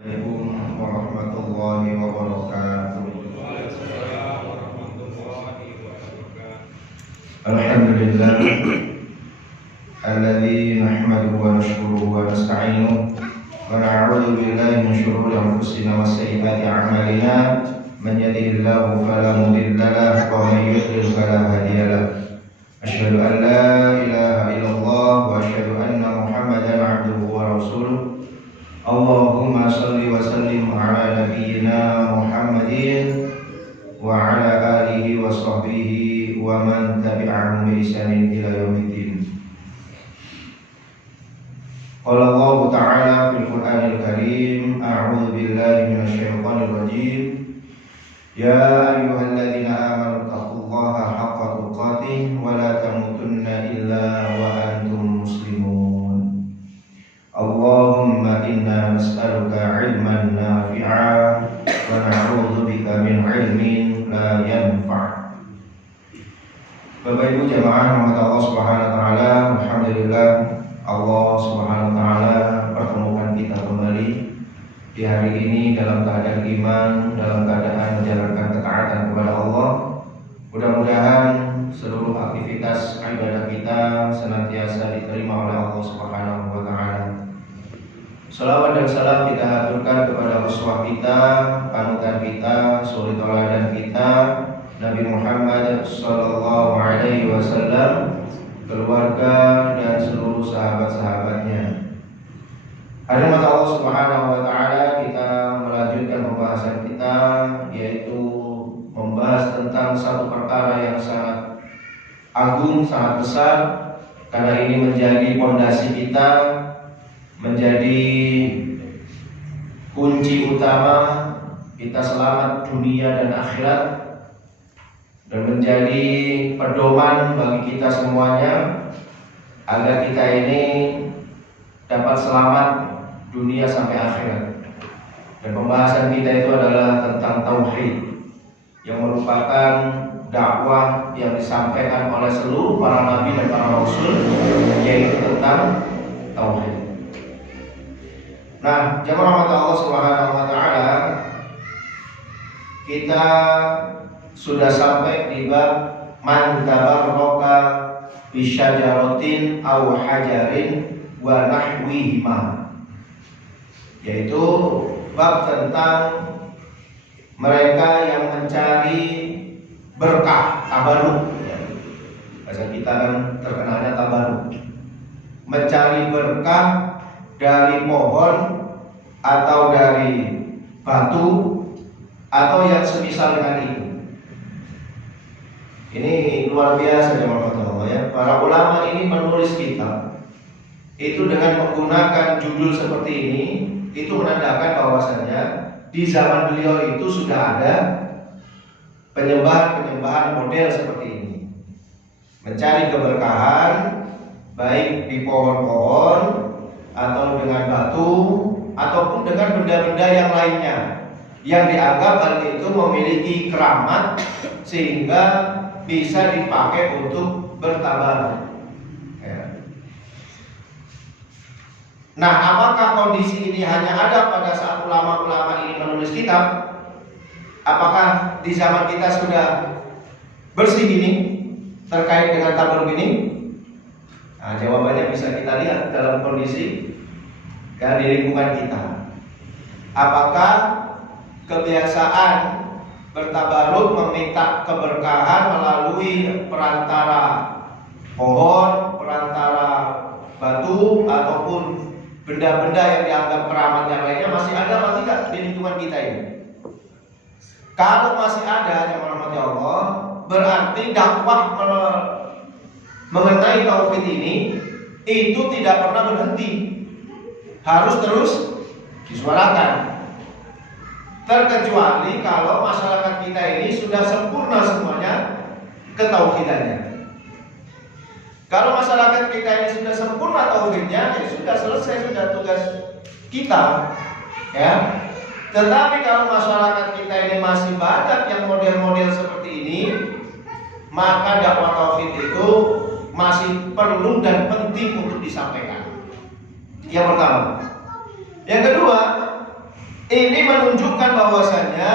Assalamualaikum warahmatullahi wabarakatuh. Alhamdulillah alladzi nahmaduhu wa nashkuruhu wa nasta'inuhu wa na'udzu billahi min shururi anfusina wa sayyiati a'malina man yahdihillahu fala mudilla lahu wa man yudlil fala hadiya lahu. Asyhadu an la ilaha illallah wa asyhadu anna Muhammadan 'abduhu wa rasuluh. Allahumma salli wa sallim ala nabiyyina Muhammadin wa ala alihi wa sahbihi wa man tabi'ahum bi ihsanin ila yaumiddin. Qala Allah Ta'ala fil Qur'anil Karim, a'udzu billahi minasy syaithanir rajim. Ya ayyuhalladzina amanu taqullaha haqqa tuqatih wa la tamutunna illa wa antum muslimun. Allahumma inna nas'aluka ilman nafi'a wa na'udzu bika min ilmin la yanfa'. Bapak Ibu jamaah rahmat Allah Subhanahu wa taala, alhamdulillah Allah Subhanahu wa taala pertemukan kita kembali di hari ini dalam keadaan iman, dalam keadaan menjalankan ketaatan kepada Allah. Mudah-mudahan seluruh aktivitas ibadah kita senantiasa diterima oleh Allah Subhanahu wa taala. Salawat dan salam kita haturkan kepada uswah kita, panutan kita, suri tauladan kita, Nabi Muhammad sallallahu alaihi wasallam, keluarga dan seluruh sahabat-sahabatnya. Hadirin Allah Subhanahu wa taala, kita melanjutkan pembahasan kita, yaitu membahas tentang satu perkara yang sangat agung, sangat besar, karena ini menjadi fondasi kita, menjadi kunci utama kita selamat dunia dan akhirat, dan menjadi pedoman bagi kita semuanya agar kita ini dapat selamat dunia sampai akhirat. Dan pembahasan kita itu adalah tentang tauhid, yang merupakan dakwah yang disampaikan oleh seluruh para nabi dan para rasul, yaitu tentang tauhid. Nah, jamaah Allah Subhanahu wa taala, kita sudah sampai di bab man tabarraka bi syajaratin aw hajarin wa nahwihima, yaitu bab tentang mereka yang mencari berkah, tabarruk. Bahasa kita kan terkenalnya tabarruk, mencari berkah dari pohon atau dari batu atau yang semisal dengan itu. Ini luar biasa jemaah ya. Para ulama ini menulis kitab itu dengan menggunakan judul seperti ini, itu menandakan bahwasanya di zaman beliau itu sudah ada penyembahan model seperti ini, mencari keberkahan baik di pohon-pohon atau dengan batu ataupun dengan benda-benda yang lainnya yang dianggap hal itu memiliki keramat sehingga bisa dipakai untuk bertabaruk. Ya. Nah, apakah kondisi ini hanya ada pada saat ulama-ulama ini menulis kitab? Apakah di zaman kita sudah bersih ini terkait dengan tabaruk ini? Nah, jawabannya bisa kita lihat dalam kondisi di lingkungan kita. Apakah kebiasaan bertabaruk meminta keberkahan melalui perantara pohon, perantara batu ataupun benda-benda yang dianggap keramat yang lainnya masih ada atau tidak di lingkungan kita ini? Kalau masih ada, yang rahmati Allah, berarti dakwah mengenai tauhid ini itu tidak pernah berhenti, harus terus disuarakan. Terkecuali kalau masyarakat kita ini sudah sempurna semuanya ketauhidannya. Kalau masyarakat kita ini sudah sempurna tauhidnya, ya sudah selesai, sudah tugas kita, ya. Tetapi kalau masyarakat kita ini masih banyak yang model-model seperti ini, maka dakwah tauhid itu masih perlu dan penting untuk disampaikan. Yang pertama. Yang kedua, Ini menunjukkan bahwasanya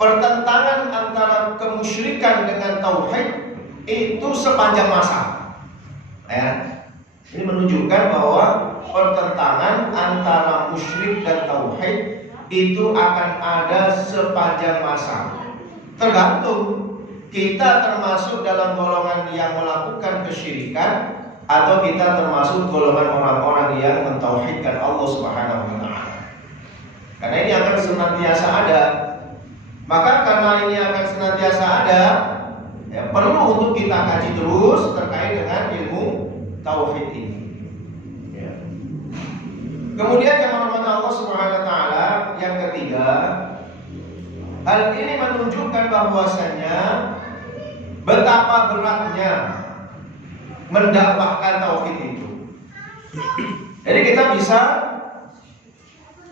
pertentangan antara kemusyrikan dengan tauhid itu sepanjang masa. Ya. Ini menunjukkan bahwa pertentangan antara musyrik dan tauhid itu akan ada sepanjang masa. Tergantung kita termasuk dalam golongan yang melakukan kesyirikan atau kita termasuk golongan orang-orang yang mentauhidkan Allah Subhanahu wa taala. Karena ini akan senantiasa ada. Maka karena ini akan senantiasa ada, ya, perlu untuk kita kaji terus terkait dengan ilmu tauhid ini. Ya. Kemudian jemaah Allah Subhanahu wa taala yang ketiga, hal ini menunjukkan bahwasanya betapa beratnya mendakwahkan tauhid itu. Jadi kita bisa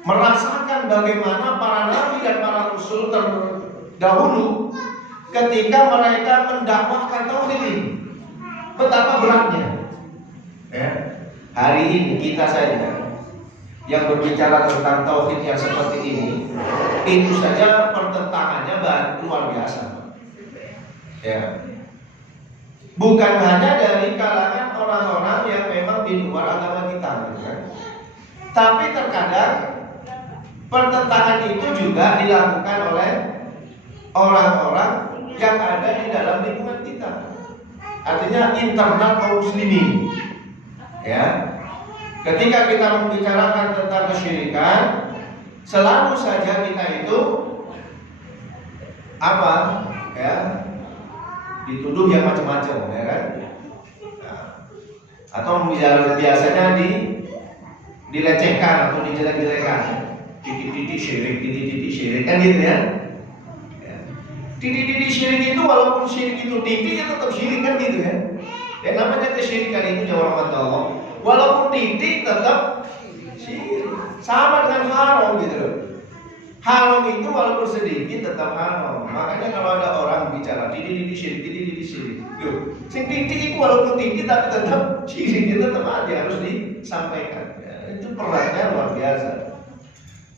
merasakan bagaimana para nabi dan para rasul terdahulu ketika mereka mendakwahkan tauhid ini, betapa beratnya. Ya. Hari ini kita saja yang berbicara tentang tauhid yang seperti ini, itu saja pertentangannya luar biasa. Ya. Bukan hanya dari kalangan orang-orang yang memang di luar agama kita, kan? Tapi terkadang pertentangan itu juga dilakukan oleh orang-orang yang ada di dalam lingkungan kita. Artinya internal kaum muslimin. Ya. Ketika kita membicarakan tentang kesyirikan, selalu saja kita itu apa? Ya, dituduh yang macam-macam, ya kan? Nah, atau biasanya dilecehkan atau dijelek-jelekan. Titik-titik syirik kan gitu ya. Titik-titik syirik itu walaupun syirik itu titik tetap syirik kan gitu ya. Yang namanya kesyirikan itu jawab Allah. Walaupun titik tetap syirik. Sama dengan haram gitu loh. Haram itu walaupun sedikit tetap haram. Makanya kalau ada orang bicara titik-titik syirik. Loh, sing titik itu walaupun titik tapi tetap syirik, itu tetap aja harus disampaikan. Ya, itu perannya luar biasa.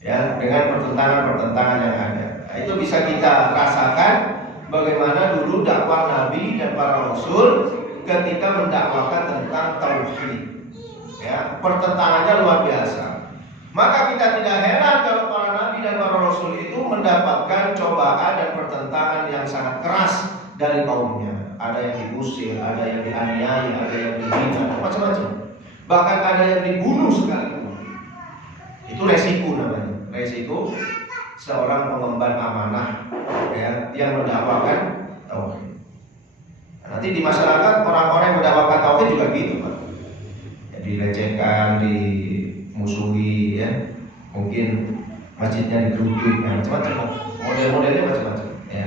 Ya, dengan pertentangan-pertentangan yang ada. Nah, itu bisa kita rasakan bagaimana dulu dakwah Nabi dan para Rasul ketika mendakwakan tentang tauhid. Ya, pertentangannya luar biasa. Maka kita tidak heran kalau para Nabi dan para Rasul itu mendapatkan cobaan dan pertentangan yang sangat keras dari kaumnya. Ada yang diusir, ada yang dianiaya, ada yang dihina, macam-macam. Bahkan ada yang dibunuh sekalipun. Itu resiko namanya. Resiko seorang pengemban amanah, ya, yang mendakwakan tauhid. Nah, nanti di masyarakat orang-orang yang mendakwakan tauhid juga gitu, Pak. Ya, dilecehkan, dimusuhi, ya. Mungkin masjidnya digeruduk, ya, macam-macam. Model-modelnya macam-macam, ya.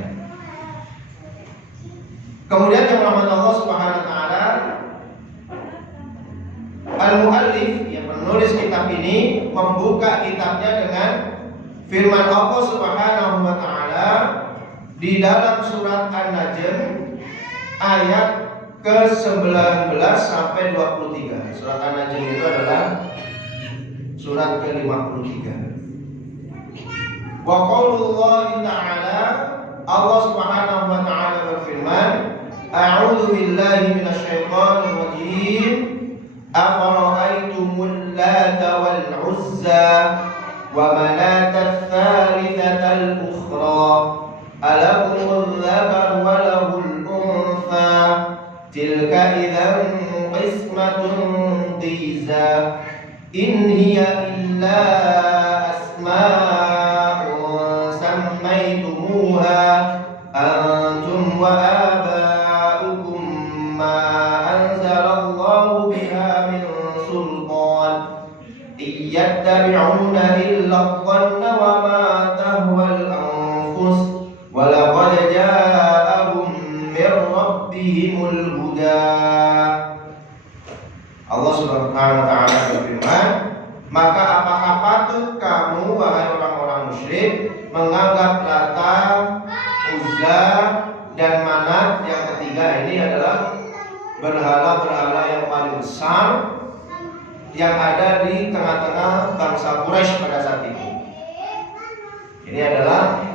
Kemudian yang rahmat Allah Subhanahu wa taala, al-muallif yang menulis kitab ini membuka kitabnya dengan firman Allah Subhanahu wa taala di dalam surat An-Najm ayat ke-19 sampai 23. Surat An-Najm itu adalah surat ke-53. Wa qaulullahi ta'ala, Allah Subhanahu wa taala berfirman, a'udzu billahi minasyaitonir rajim. Afara'aytumul Lata wal Uzza wa Manata tsalitsatal ukhra alakumul dzakar wa lahul untha tilka idzan qismatun dhiza in hiya illa asma'un sammaytumuha antum wa aba'ukum ma anzalallahu biha min sultan iyattabi'una illa adh-dhanna wa ma tahwa al-anfus wa laqad ja'ahum min rabbihimul huda. Allah Subhanahu wa taala berfirman, maka apakah patut kamu wahai orang-orang musyrik menganggap Lata, Uzza dan Manat, yang ketiga ini adalah berhala-berhala yang paling besar yang ada di tengah-tengah bangsa Quraisy pada saat itu. Ini adalah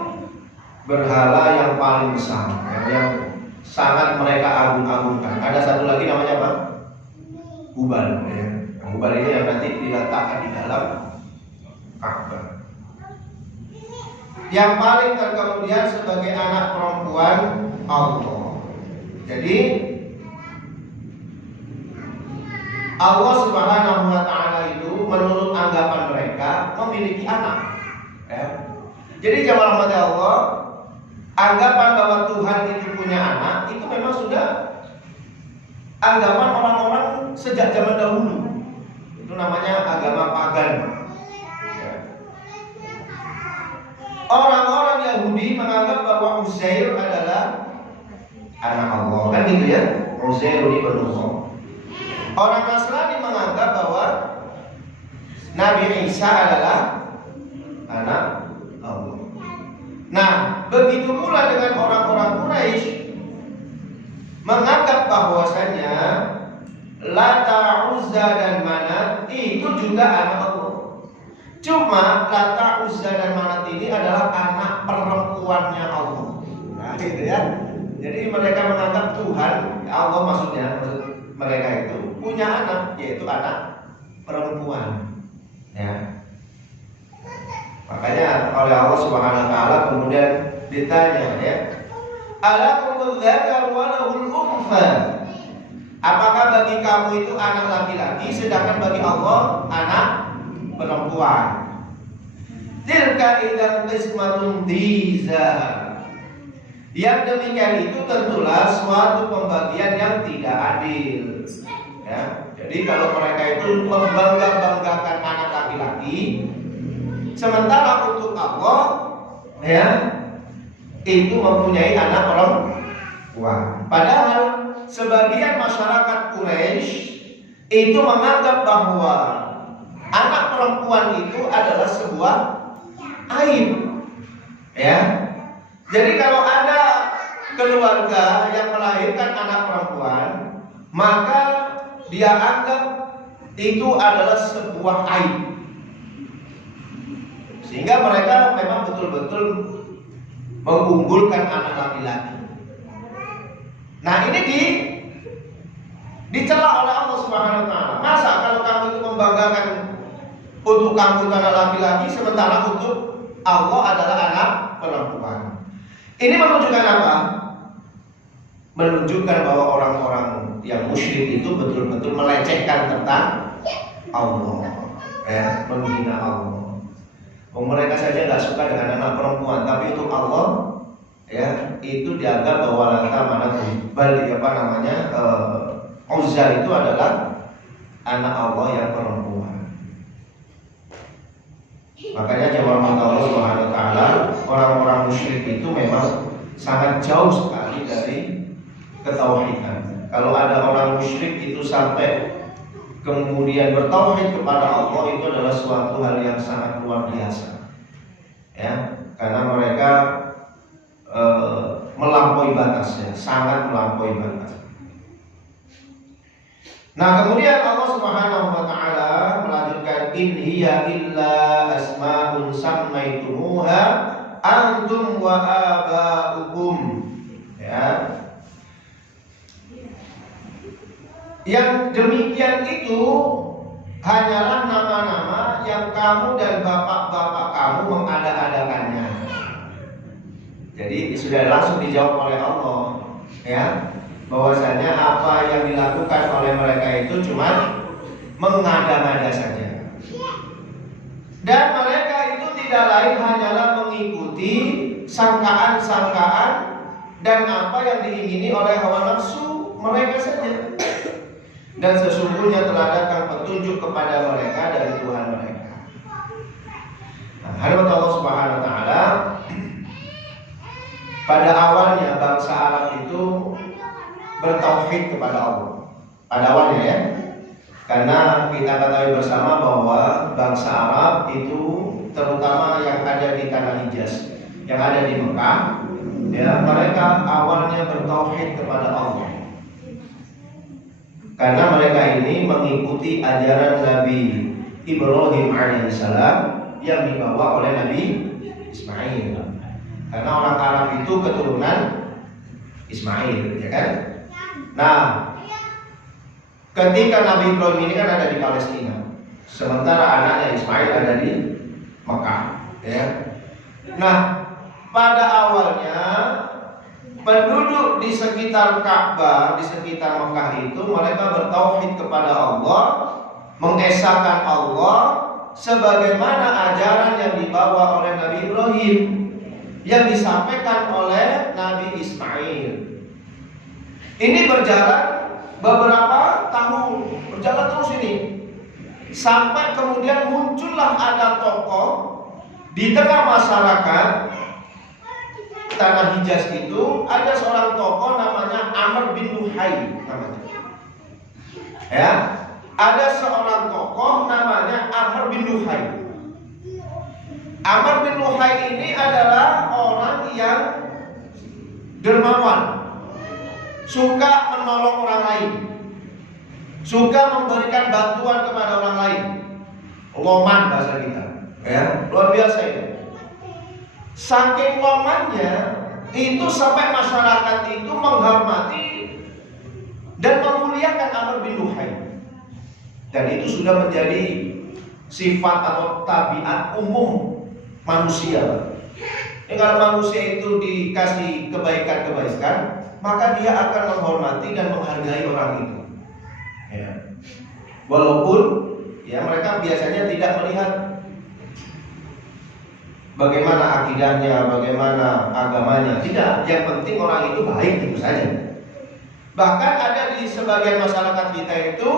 berhala yang paling besar, yang sangat mereka agung-agungkan. Ada satu lagi namanya apa? Hubal. Ya. Hubal ini yang nanti diletakkan di dalam Ka'bah. Yang paling terkemudian sebagai anak perempuan Allah. Jadi Allah Subhanahu wa Ta'ala itu menurut anggapan mereka memiliki anak. Ya. Jadi jamaah rahmati Allah, anggapan bahwa Tuhan itu punya anak itu memang sudah anggapan orang-orang sejak zaman dahulu. Itu namanya agama pagan. Ya. Orang-orang Yahudi menganggap bahwa Uzair adalah anak Allah, kan gitu ya? Uzair ibn Allah. Orang Nasrani menganggap bahwa Nabi Isa adalah anak Allah. Nah, begitu pula dengan orang-orang Quraisy menganggap bahwasanya Lata, Uzza dan Manat itu juga anak Allah. Cuma Lata, Uzza dan Manat ini adalah anak perempuannya Allah. Nah, gitu ya. Jadi mereka menganggap Tuhan, Allah maksud mereka itu punya anak, yaitu anak perempuan. Ya. Makanya oleh Allah Subhanahu wa Ta'ala kemudian ditanya, ya, alakumul dzakar wa lahul untha. Apakah bagi kamu itu anak laki-laki sedangkan bagi Allah anak perempuan? Tilka idzan qismatun diza. Yang demikian itu tentulah suatu pembagian yang tidak adil. Ya. Jadi kalau mereka itu membangga-banggakan anak laki-laki, sementara untuk Allah, ya, itu mempunyai anak perempuan. Padahal sebagian masyarakat Quraisy itu menganggap bahwa anak perempuan itu adalah sebuah aib. Ya. Jadi kalau ada keluarga yang melahirkan anak perempuan, maka dia anggap itu adalah sebuah aib. Sehingga mereka memang betul-betul mengunggulkan anak laki-laki. Nah, ini dicela oleh Allah Subhanahu wa Ta'ala. Masa kalau kamu itu membanggakan untuk kamu itu anak laki-laki, sementara untuk Allah adalah anak perempuan. Ini menunjukkan apa? Menunjukkan bahwa orang-orang yang musyrik itu betul-betul melecehkan tentang Allah, ya, menghina Allah. Mereka saja nggak suka dengan anak perempuan, tapi untuk Allah, ya, itu dianggap bahwa Lata, Manat, Uzza itu adalah anak Allah yang perempuan. Makanya jemaah Allah Subhanahu wa Ta'ala, orang-orang musyrik itu memang sangat jauh sekali dari ketauhidan. Kalau ada orang musyrik itu sampai kemudian bertauhid kepada Allah, itu adalah suatu hal yang sangat luar biasa. Ya, karena mereka melampaui batas, ya, sangat melampaui batas. Nah, kemudian Allah Subhanahu wa Ta'ala melanjutkan, in hiya illa asma'un sammaitumuha antum wa aba'ukum. Ya. Yang demikian itu hanyalah nama-nama yang kamu dan bapak-bapak kamu mengada-adakannya. Jadi sudah langsung dijawab oleh Allah, ya, bahwasanya apa yang dilakukan oleh mereka itu cuma mengada-ngada saja. Dan mereka itu tidak lain hanyalah mengikuti sangkaan-sangkaan dan apa yang diingini oleh hawa nafsu mereka saja. Dan sesungguhnya telah datang petunjuk kepada mereka dari Tuhan mereka. Nah, hadirat Allah Subhanahu wa Ta'ala, pada awalnya bangsa Arab itu bertauhid kepada Allah. Pada awalnya, ya. Karena kita ketahui bersama bahwa bangsa Arab itu terutama yang ada di tanah Hijaz, yang ada di Mekah, ya, mereka awalnya bertauhid kepada Allah. Karena mereka ini mengikuti ajaran Nabi Ibrahim alaihissalam yang dibawa oleh Nabi Ismail. Karena orang Arab itu keturunan Ismail, ya kan? Nah, ketika Nabi Ibrahim ini kan ada di Palestina, sementara anaknya Ismail ada di Mekah, ya. Nah, pada awalnya penduduk di sekitar Ka'bah, di sekitar Mekah itu mereka bertauhid kepada Allah, mengesahkan Allah sebagaimana ajaran yang dibawa oleh Nabi Ibrahim, yang disampaikan oleh Nabi Ismail. Ini berjalan beberapa tahun, berjalan terus ini, sampai kemudian muncullah ada tokoh di tengah masyarakat tanah Hijaz itu, ada seorang tokoh namanya Amr bin Luhai namanya. Ya, ada seorang tokoh namanya Amr bin Luhai. Amr bin Luhai ini adalah orang yang dermawan, suka menolong orang lain, suka memberikan bantuan kepada orang lain. Loman bahasa kita, ya, luar biasa ini. Saking lomannya itu sampai masyarakat itu menghormati dan memuliakan Amr bin Luhai. Dan itu sudah menjadi sifat atau tabiat umum manusia. Kalau manusia itu dikasih kebaikan-kebaikan, maka dia akan menghormati dan menghargai orang itu. Ya. Walaupun ya mereka biasanya tidak melihat bagaimana akidahnya, bagaimana agamanya. Tidak, yang penting orang itu baik, itu saja. Bahkan ada di sebagian masyarakat kita itu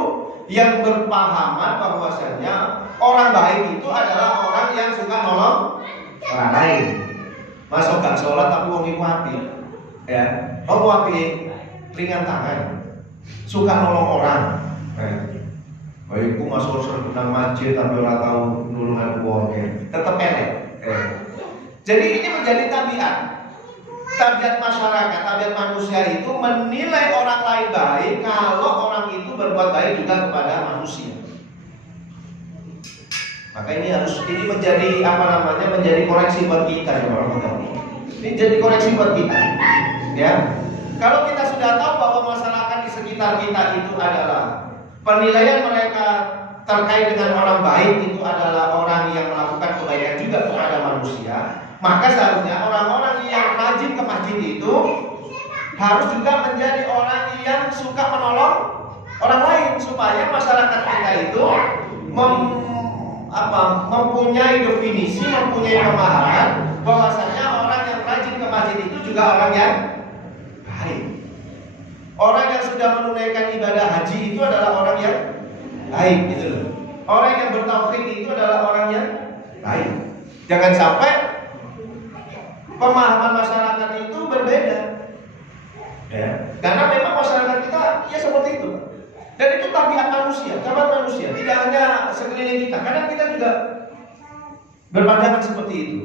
yang berpahaman bahwasanya orang baik itu adalah orang yang suka nolong orang lain. Masuk gak sholat tapi wong iku apik. Ya, wong apik ringan tangan, suka nolong orang. Baikku masuk nang masjid tapi ora tau nulungan wong, tetep elek. Jadi ini menjadi tabiat masyarakat, tabiat manusia itu menilai orang lain baik kalau orang itu berbuat baik juga kepada manusia. Maka ini menjadi menjadi koreksi buat kita, ya teman-teman. Ini jadi koreksi buat kita. Ya, kalau kita sudah tahu bahwa masyarakat di sekitar kita itu adalah penilaian mereka terkait dengan orang baik itu adalah orang yang melakukan kebaikan juga kepada manusia, maka seharusnya orang-orang yang rajin ke masjid itu harus juga menjadi orang yang suka menolong orang lain, supaya masyarakat kita itu mempunyai definisi, mempunyai pemahaman bahwasanya orang yang rajin ke masjid itu juga orang yang baik. Orang yang sudah menunaikan ibadah haji itu adalah orang yang baik, gitu loh. Orang yang bertauhid itu adalah orang yang baik. Jangan sampai pemahaman masyarakat itu berbeda. Ya, karena memang masyarakat kita ya seperti itu. Dan itu tabiat manusia, tidak hanya sekeliling kita. Kadang kita juga berpandangan seperti itu.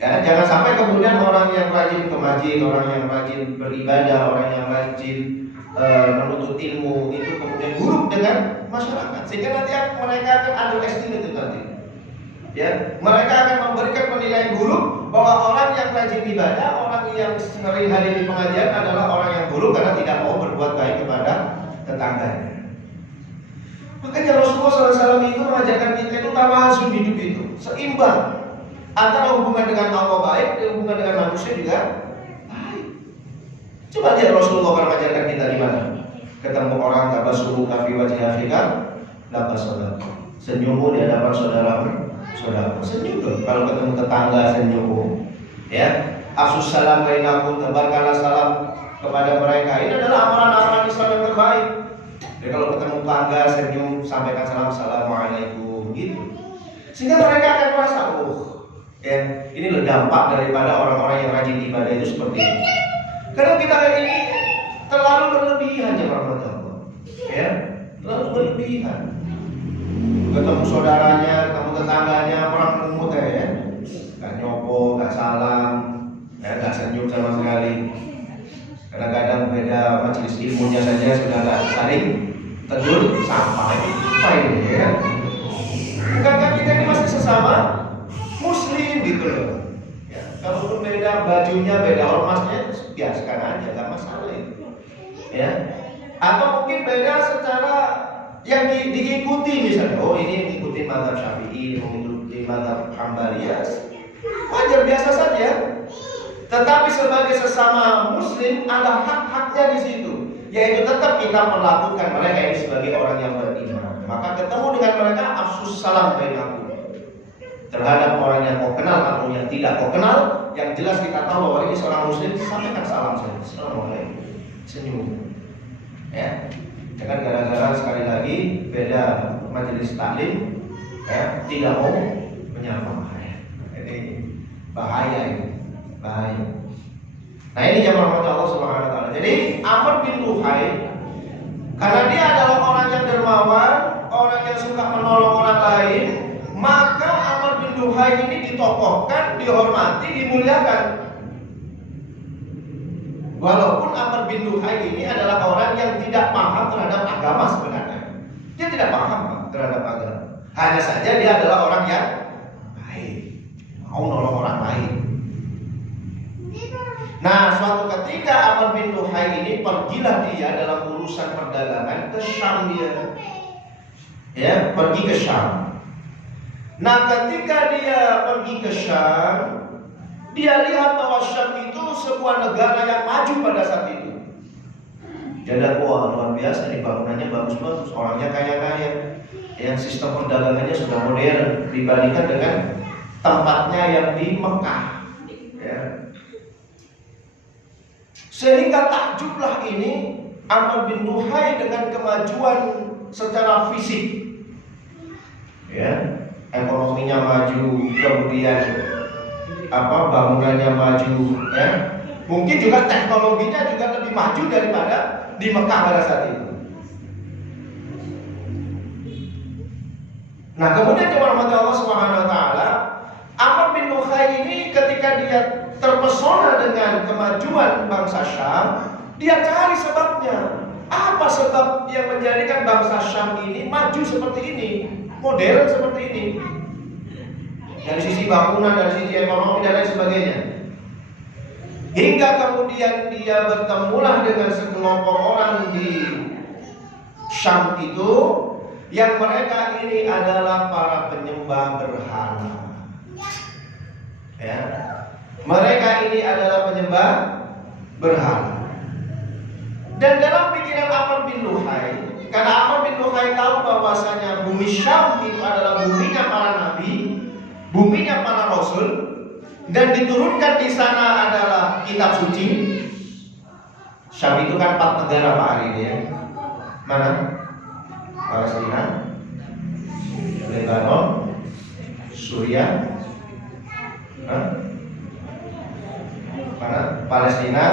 Ya, jangan sampai kemudian orang yang rajin ke masjid, orang yang rajin beribadah, orang yang rajin menuntut ilmu itu kemudian buruk dengan masyarakat, sehingga nanti mereka akan underestimate itu nanti. Ya, mereka akan memberikan penilaian buruk bahwa orang yang rajin ibadah, orang yang sering hadir di pengajian adalah orang yang buruk karena tidak mau berbuat baik kepada tetangganya. Makanya Rasulullah SAW itu mengajarkan kita itu tawazun hidup itu seimbang antara hubungan dengan Allah baik dan hubungan dengan manusia juga baik. Coba lihat Rasulullah mengajarkan kita di mana? Ketemu orang tabassumu fi wajhi akhika la tasaddaq. Senyummu di hadapan saudara. Senyum dong. Kalau ketemu tetangga senyum. Ya, afsus salam bainakum, tebarkanlah salam kepada mereka. Ini adalah amalan-amalan Islam yang terbaik. Jadi kalau ketemu tetangga senyum, sampaikan salam, assalamualaikum gitu. Sehingga mereka akan merasa, ya, ini loh dampak daripada orang-orang yang rajin ibadah itu seperti ini. Karena kita ini terlalu berlebihan ya Allah. Ya, terlalu berlebihan. Ketemu saudaranya, ketemu tetangganya, orang umum ya, gak nyopo, gak salam, ya, gak senyum sama sekali. Kadang-kadang beda majelis ilmunya saja sudah gak saling tegur sampai apa ini ya. Bukankah kita ini masih sesama Muslim? Kalaupun beda bajunya, beda ormasnya, biarkan aja, nggak masalah itu. Ya. Atau mungkin beda secara yang diikuti misalnya. Oh ini mengikuti mazhab Syafi'i, mengikuti mazhab Hambali, ya wajar biasa saja. Tetapi sebagai sesama Muslim ada hak-haknya di situ, yaitu tetap kita perlakukan mereka ini sebagai orang yang beriman. Maka ketemu dengan mereka, afsus salam bainakum. Terhadap orang yang kau kenal atau yang tidak kau kenal, yang jelas kita tahu bahwa ini seorang Muslim, sampaikan salam saja. Assalamualaikum. Senyum. Ya. Jangan gara-gara sekali lagi beda majelis taklim, ya, tidak mau menyapa. Ini bahaya ini. Bahaya. Nah ini jamaah rahmat Allah Subhanahu wa taala. Jadi Amr bin Luhai, karena dia adalah orang yang dermawan, orang yang suka menolong orang lain, maka Amr bin Luhai ini ditokohkan, dihormati, dimuliakan. Walaupun Amr bin Luhai ini adalah orang yang tidak paham terhadap agama sebenarnya. Dia tidak paham terhadap agama. Hanya saja dia adalah orang yang baik, mau nolong orang lain. Nah, suatu ketika Amr bin Luhai ini pergilah dia dalam urusan perdagangan ke Syam dia. Ya, pergi ke Syam. Nah, ketika dia pergi ke Syam, dia lihat bahwa Syam itu sebuah negara yang maju pada saat itu. Jadi, wah luar biasa nih, bangunannya bagus-bagus, orangnya kaya-kaya. Yang sistem perdagangannya sudah modern dibandingkan dengan tempatnya yang di Mekah. Ya. Sehingga takjublah ini Amr bin Luhai dengan kemajuan secara fisik, ya, ekonominya maju, kemudian bangunannya maju, ya, mungkin juga teknologinya juga lebih maju daripada di Mekah pada saat itu. Nah kemudian jemaah Allah Subhanahu wa taala, Amr bin Luhai ini ketika dia terpesona dengan kemajuan bangsa Syam, dia cari sebabnya. Apa sebab yang menjadikan bangsa Syam ini maju seperti ini, modern seperti ini? Dari sisi bangunan, dari sisi ekonomi dan lain sebagainya. Hingga kemudian dia bertemulah dengan sekelompok orang di Syam itu, yang mereka ini adalah para penyembah berhala. Ya. Mereka ini adalah penyembah berhala. Dan dalam pikiran Amr bin Luhai, karena Amr bin Luhai tahu bahwasanya bumi Syam itu adalah buminya para nabi, buminya para rasul, dan diturunkan di sana adalah kitab suci. Syam itu kan 4 negara Pak hari ini ya. Mana? Palestina, Lebanon, Suriah, mana? Palestina,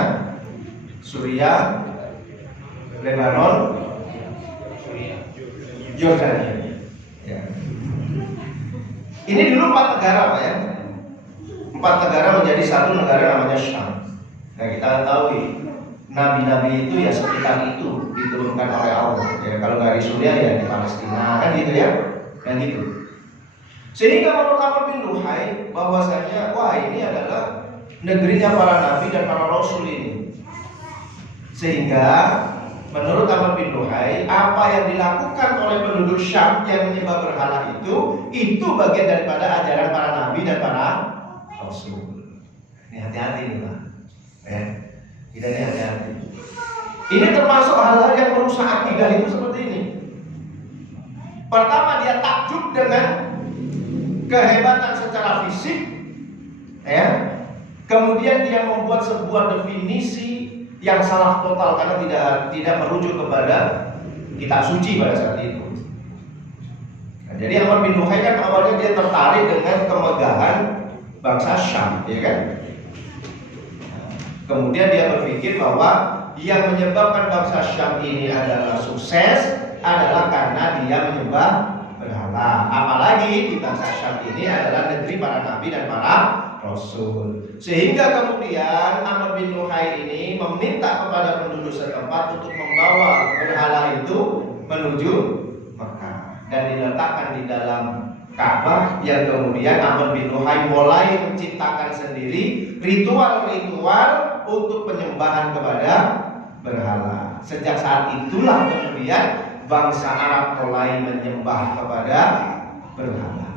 Suriah, Lebanon, Yordania. Ya. Ini dulu 4 negara Pak ya. 4 negara menjadi satu negara namanya Syam. Nah kita tahu nabi-nabi itu ya sekitar itu diturunkan oleh Allah. Ya, kalau nggak di Suriah ya di Palestina kan gitu ya, kan gitu. Sehingga menurut Amr bin Luhai bahwasanya wah ini adalah negerinya para nabi dan para rasul ini. Sehingga menurut Amr bin Luhai, apa yang dilakukan oleh penduduk Syam yang menyembah berhala itu bagian daripada ajaran para nabi dan para rasul. Ini hati-hati nih Pak. Ya. Kita ini hati-hati. Ini termasuk hal-hal yang merusak akidah itu seperti ini. Pertama dia takjub dengan kehebatan secara fisik, ya. Kemudian dia membuat sebuah definisi yang salah total karena tidak merujuk kepada kitab suci pada saat itu. Nah, jadi Amr bin Luhai kan awalnya dia tertarik dengan kemegahan bangsa Syam, ya kan? Kemudian dia berpikir bahwa yang menyebabkan bangsa Syam ini adalah sukses adalah karena dia menyembah berhala. Apalagi di bangsa Syam ini adalah negeri para nabi dan para rasul. Sehingga kemudian Amr bin Luhai ini meminta kepada penduduk setempat untuk membawa berhala itu menuju Mekah dan diletakkan di dalam Ka'bah, yang kemudian Amr bin Luhai mulai menciptakan sendiri ritual-ritual untuk penyembahan kepada berhala. Sejak saat itulah kemudian bangsa Arab mulai menyembah kepada berhala.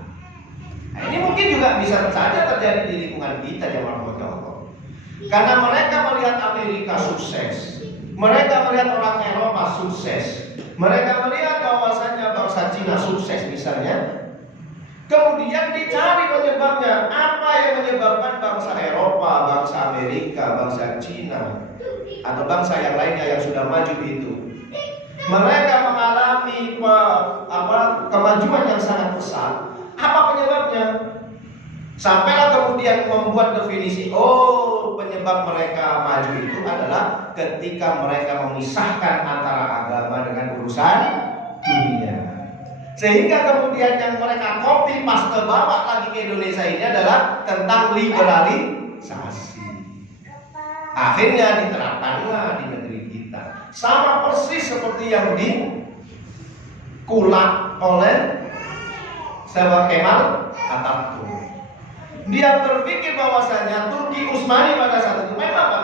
Nah, ini mungkin juga bisa saja terjadi di lingkungan kita, jemaah Allah. Karena mereka melihat Amerika sukses, mereka melihat orang Eropa sukses, mereka melihat bahwasannya bangsa Cina sukses misalnya. Kemudian dicari penyebabnya, apa yang menyebabkan bangsa Eropa, bangsa Amerika, bangsa Cina, atau bangsa yang lainnya yang sudah maju itu, mereka mengalami kemajuan yang sangat besar. Apa penyebabnya? Sampailah kemudian membuat definisi, penyebab mereka maju itu adalah ketika mereka memisahkan antara agama dengan urusan dunia. Sehingga kemudian yang mereka copy paste bawa lagi ke Indonesia ini adalah tentang liberalisasi. Akhirnya diterapkanlah di negeri kita. Sama persis seperti yang dikulak oleh Kemal Atatürk. Dia berpikir bahwasanya Turki Utsmani pada saat itu memang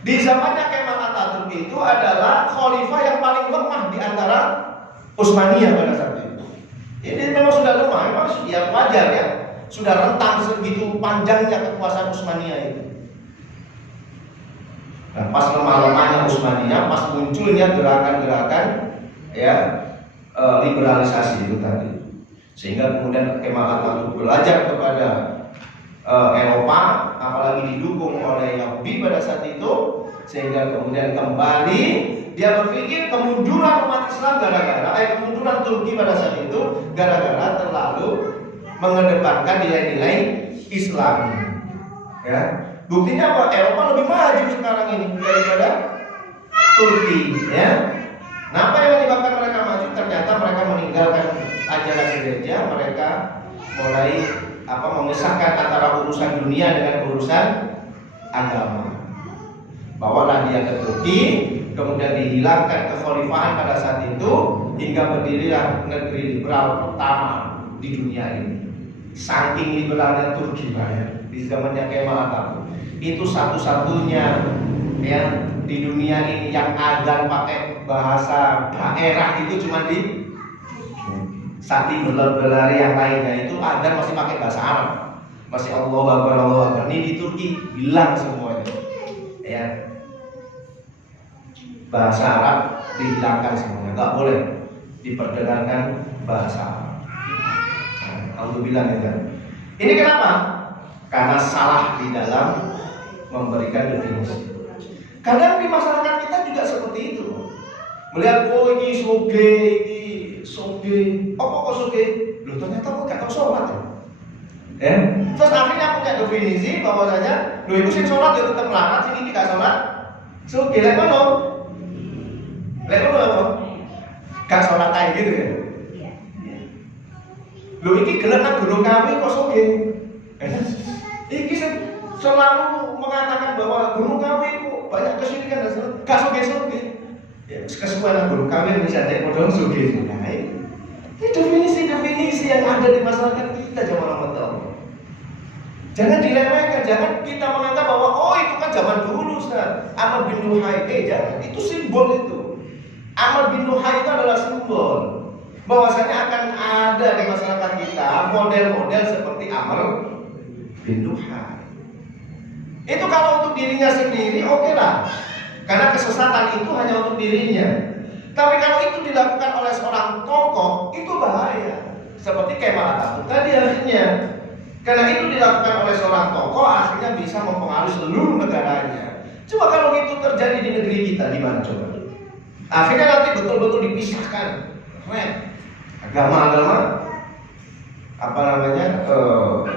di zamannya Kemal Atatürk itu adalah khalifah yang paling lemah di antara Utsmaniyah pada saat itu. Ini memang sudah lemah, memang ya wajar ya. Sudah rentang segitu panjangnya kekuasaan Utsmaniyah itu. Nah, pas lemah-lemahnya Utsmaniyah, pas munculnya gerakan-gerakan ya liberalisasi itu tadi. Sehingga kemudian Kemal Atatürk belajar kepada Eropa, apalagi didukung oleh Yahudi pada saat itu, sehingga kemudian kembali dia berpikir kemunduran umat Islam kemunduran Turki pada saat itu gara-gara terlalu mengedepankan nilai-nilai Islam. Ya, buktinya apa? Eropa lebih maju sekarang ini daripada Turki. Ya, nah, apa yang menyebabkan mereka maju? Ternyata mereka meninggalkan ajaran gereja, mereka mulai memisahkan antara urusan dunia dengan urusan agama. Bawalah dia ke Turki, kemudian dihilangkan kekhalifahan pada saat itu, hingga berdirilah negeri liberal pertama di dunia ini. Saking liberalnya Turki di zamannya Kemal Atatürk. Itu satu-satunya yang di dunia ini yang azan pakai bahasa daerah itu cuma di Sakti berlari yang lainnya itu azan masih pakai bahasa Arab. Masih Allahu Akbar, Allahu Akbar. Ini di Turki hilang semuanya. Ya. Bahasa Arab dihilangkan semuanya, nggak boleh diperdengarkan bahasa Arab. Alhamdulillah ya. Ini kenapa? Karena salah di dalam memberikan definisi. Kadang di masyarakat kita juga seperti itu. Melihat ini soge, apa kok soge? Loh ternyata aku gak tahu sholat ya. Terus akhirnya punya definisi bahwasanya, loh itu sing sholat ya tetap melarat, sing ini gak sholat. Soge lek ngono. Lek ngono apa? Gak sholat aja gitu ya. Loh iki gelem nang gunung kami kok soge. Iki selalu mengatakan bahwa gunung kami itu banyak kesyirikan dan sebagainya. Gak soge-soge. Ya, kesemuanya guru kami bisa jadi modal sugi. Nah, ini definisi-definisi yang ada di masyarakat kita, jamaah Allah. Jangan diremehkan, jangan kita menganggap bahwa itu kan zaman dulu, Ustaz. Amr bin Luhai, jangan. Itu simbol itu. Amr bin Luhai itu adalah simbol bahwasanya akan ada di masyarakat kita model-model seperti Amr bin Luhai. Itu kalau untuk dirinya sendiri, oke lah. Karena kesesatan itu hanya untuk dirinya. Tapi kalau itu dilakukan oleh seorang tokoh, itu bahaya. Seperti Kemal Atatürk tadi akhirnya. Karena itu dilakukan oleh seorang tokoh, akhirnya bisa mempengaruhi seluruh negaranya. Coba kalau itu terjadi di negeri kita, di mana coba? Akhirnya nanti betul-betul dipisahkan. Agama-agama,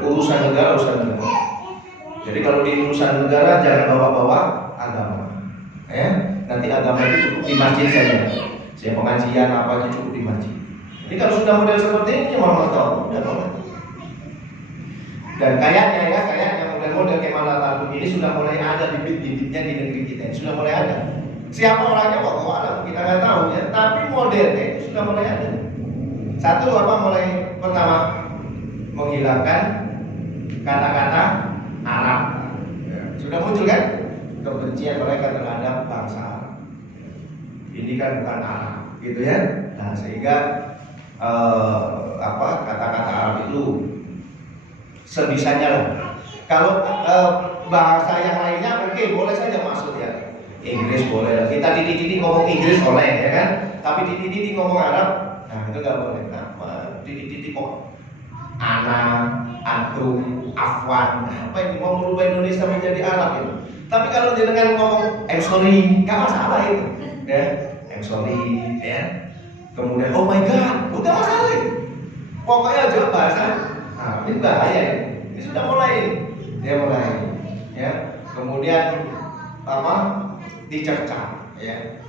urusan negara. Jadi kalau di urusan negara jangan bawa-bawa agama. Nanti agama itu cukup di masjid saja. Saya pengajian apa aja cukup di masjid. Jadi kalau sudah model seperti ini, mohon tahu, dan kayaknya model-model Kemal Atatürk ini sudah mulai ada bibit-bibitnya di negeri kita. Sudah mulai ada. Siapa orangnya kok ada kita nggak tahu ya. Tapi modelnya itu sudah mulai ada. Satu mulai Pertama, menghilangkan kata-kata Arab. Sudah muncul kan kebencian mereka terhadap bangsa Arab. Ini kan bukan Arab, gitu ya. Nah, sehingga kata-kata Arab itu sebisanya lah. Kalau bahasa yang lainnya oke, boleh saja masuk ya. Inggris boleh. Kita titik-titik ngomong Inggris boleh ya kan. Tapi titik-titik ngomong Arab, nah itu nggak boleh. Nah, titik-titik kok ana, antum, afwan. Apa ini mau merubah Indonesia menjadi Arab itu? Tapi kalau jenengan ngomong I'm sorry, nggak masalah itu. Ya, I'm sorry, ya. Kemudian oh my god, bukan masalah itu. Pokoknya aja bahasa. Nah, ini bahaya. Ini sudah mulai. Dia mulai. Ya. Kemudian dicerca. Ya.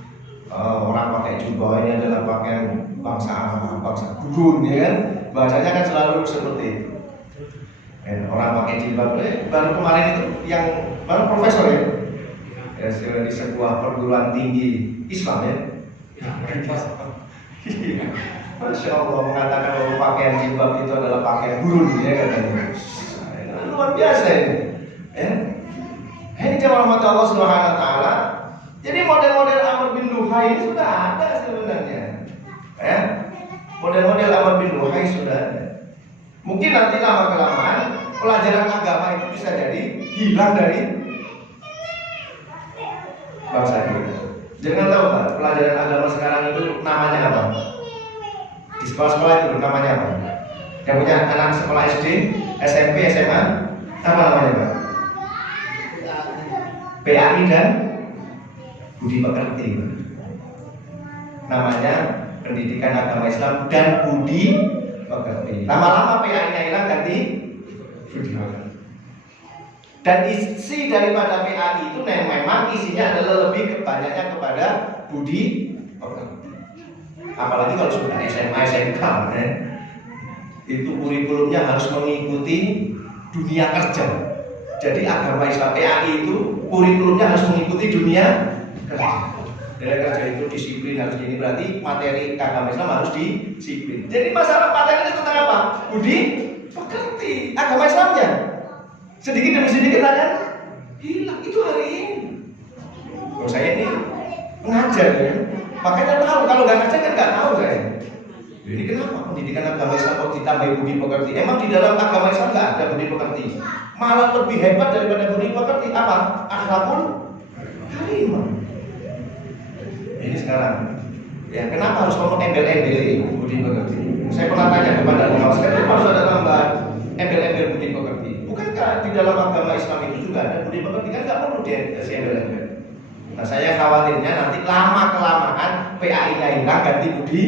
Orang pakai jubah ini adalah pakaian bangsa gurun, ya kan? Bahasanya kan selalu seperti itu. Ya, orang pakai jilbab, baru kemarin itu yang baru profesor ya, di sebuah perguruan tinggi Islam ya. Masya Allah mengatakan bahwa pakaian jilbab itu adalah pakaian gurun, ya katanya. Luar biasa ini. Ya. Ini jamaah rahmat Allah Subhanahu wa taala. Jadi model-model Amr bin Luhai ini sudah ada sebenarnya. Ya. Model-model Amr bin Luhai sudah ada. Mungkin nanti lama-kelamaan pelajaran agama itu bisa jadi hilang dari bangsa kita. Jangan tahu Pak, pelajaran agama sekarang itu namanya apa? Di sekolah-sekolah itu namanya apa? Yang punya anak sekolah SD, SMP, SMA, apa namanya Pak? PAI dan Budi Pekerti. Namanya Pendidikan Agama Islam dan Budi Pekerti. Lama-lama PAI-nya hilang ganti Budi Pekerti. Dan isi daripada PAI itu memang isinya adalah lebih banyaknya kepada Budi Pekerti. Apalagi kalau sudah SMA, SMK, itu kurikulumnya harus mengikuti dunia kerja. Jadi agama Islam PAI itu kurikulumnya harus mengikuti dunia kerja. Dunia kerja itu disiplin harus ini, berarti materi agama Islam harus disiplin. Jadi masalah materi itu tentang apa? Budi Pekerti, agama Islamnya. Sedikit demi sedikit aja hilang. Itu hari ini. Kalau saya ini pengajar ya, makanya tahu. Kalau nggak ngajar kan nggak tahu saya. Jadi kenapa pendidikan agama Islam kok ditambah Budi Pekerti? Emang di dalam agama Islam nggak ada Budi Pekerti? Malah lebih hebat daripada Budi Pekerti apa? Akhlakul karimah. Ini sekarang. Ya kenapa harus ngomong embel-embel Budi Pekerti? Saya pernah tanya kepada ulama sekalian, harus ada tambahan embel-embel Budi Pekerti. Bukankah di dalam agama Islam itu juga ada Budi Pekerti? Kan nggak perlu dikasih embel-embel. Nah saya khawatirnya nanti lama-kelamaan PAI-nya hilang ganti Budi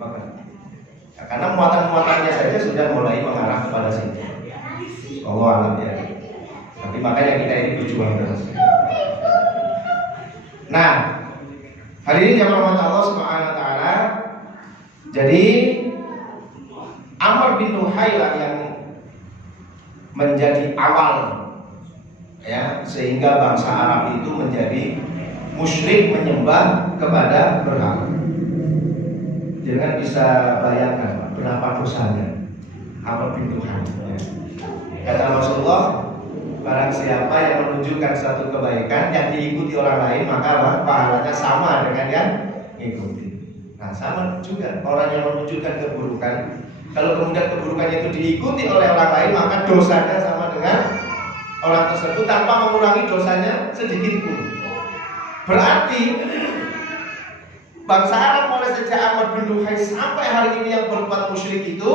Pekerti. Ya, karena muatan-muatannya saja sudah mulai mengarah kepada situ. Allah alam ya. Tapi makanya kita ini berjuang terus. Nah, hari ini jamaah rahmat Allah Subhanahu wa taala. Jadi Amr bin Luhai lah yang menjadi awal ya, sehingga bangsa Arab itu menjadi musyrik menyembah kepada berhala. Jangan bisa bayangkan berapa dosanya Amr bin Luhai. Ya. Kata Rasulullah, barang siapa yang menunjukkan satu kebaikan yang diikuti orang lain, maka pahalanya sama dengan yang mengikuti. Nah, sama juga orang yang menunjukkan keburukan, kalau kemudian keburukannya itu diikuti oleh orang lain, maka dosanya sama dengan orang tersebut tanpa mengurangi dosanya sedikit pun. Berarti bangsa Arab mulai sejak Amr bin Luhai sampai hari ini yang berbuat musyrik itu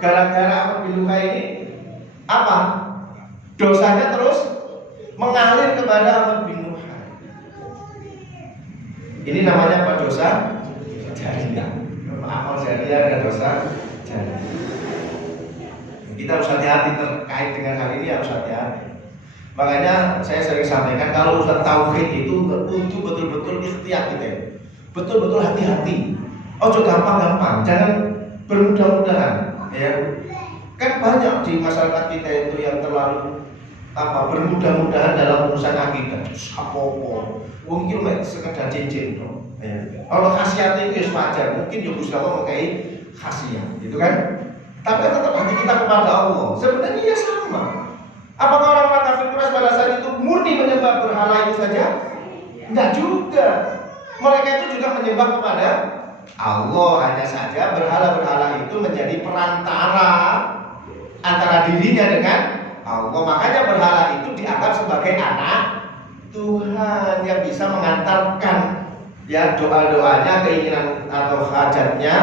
gara-gara Amr bin Luhai ini apa? Dosanya terus mengalir kepada Amr bin Luhai. Ini namanya apa? Dosa jariah. Amal jariah dan dosa jariah. Kita harus hati-hati terkait dengan hal ini, harus hati-hati. Makanya saya sering sampaikan kalau urusan tauhid itu betul-betul ikhtiar kita. Betul-betul hati-hati. Ojo gampang-gampang, jangan bermudah-mudahan, ya. Kan banyak di masyarakat kita itu yang terlalu bermudah-mudahan dalam urusan akidah. Sapopo, mungkin sekedar cincin, ya. Kalau khasiat itu wajar, mungkin ya Gusti Allah memakai khasiat, gitu kan? tapi tetap hati kita kepada Allah. Sebenarnya ya sama. Apakah orang kafir Quraisy pada saat itu murni menyembah berhala itu saja? Enggak juga. Mereka itu juga menyembah kepada Allah, hanya saja berhala-berhala itu menjadi perantara antara dirinya dengan Allah. Makanya berhala itu dianggap sebagai anak Tuhan yang bisa mengantarkan ya doa-doanya, keinginan atau hajatnya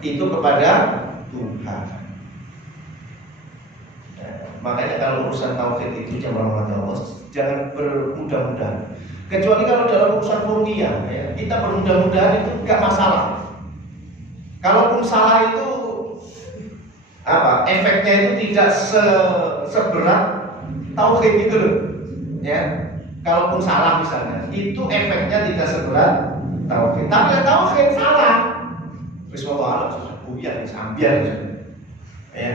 itu kepada Tuhan. Ya, makanya kalau urusan tauhid itu jangan bermudah-mudahan. Kecuali kalau dalam urusan ruqyah ya, kita bermudah-mudahan itu enggak masalah. Kalaupun salah itu efeknya itu tidak seberat tauhid itu loh. Ya. Kalaupun salah misalnya, itu efeknya tidak seberat tauhid. Tapi tauhid salah. Wis wae buyar sambiar. Ya.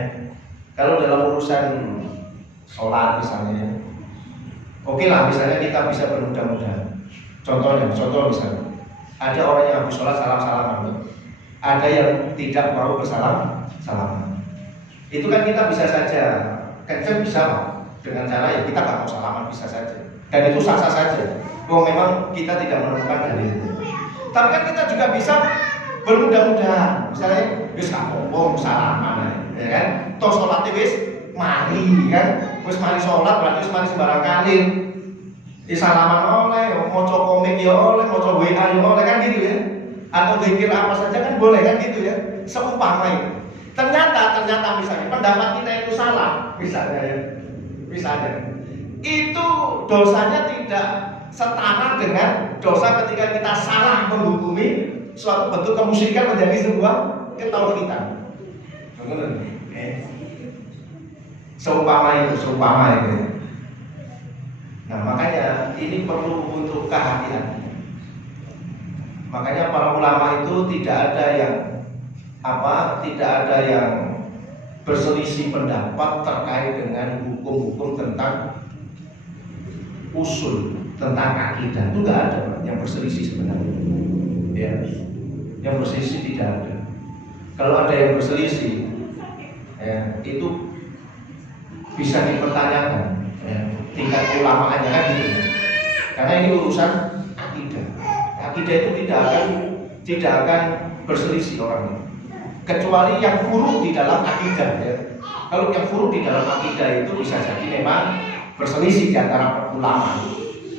Kalau dalam urusan sholat misalnya, oke lah misalnya kita bisa bermudah-mudahan. Contoh misalnya, ada orang yang habis sholat salam-salaman, ada yang tidak mau bersalam-salaman. Itu kan kita bisa saja, kan bisa dengan cara ya kita nggak mau salaman bisa saja, dan itu sah-sah saja. Memang kita tidak menemukan dalil. Tapi kan kita juga bisa bermudah-mudahan, misalnya wis ngomong salaman, ya kan? Toh sholatnya wis mari kan, wis mari sholat berarti wis mari sembarang kali. Di salaman oleh, maca komik ya oleh, maca WA ya oleh kan gitu ya. Atau zikir apa saja kan boleh kan gitu ya. Seumpama itu. Ternyata misalnya pendapat kita itu salah, misalnya itu dosanya tidak setara dengan dosa ketika kita salah menghukumi suatu bentuk kemusyrikan menjadi sebuah ketauhidan. Seumpama itu. Nah makanya ini perlu untuk kehati-hatian. Makanya para ulama itu tidak ada yang berselisih pendapat terkait dengan hukum-hukum tentang usul, tentang akidah. Itu nggak ada yang berselisih sebenarnya. Ya, yang berselisih tidak ada. Kalau ada yang berselisih, ya, itu bisa dipertanyakan. Ya, tingkat ulamaannya kan gitu. Karena ini urusan akidah. Akidah itu tidak akan berselisih orangnya. Kecuali yang buruk di dalam akidah ya. Kalau yang buruk di dalam akidah itu bisa jadi memang berselisih di antara ulama.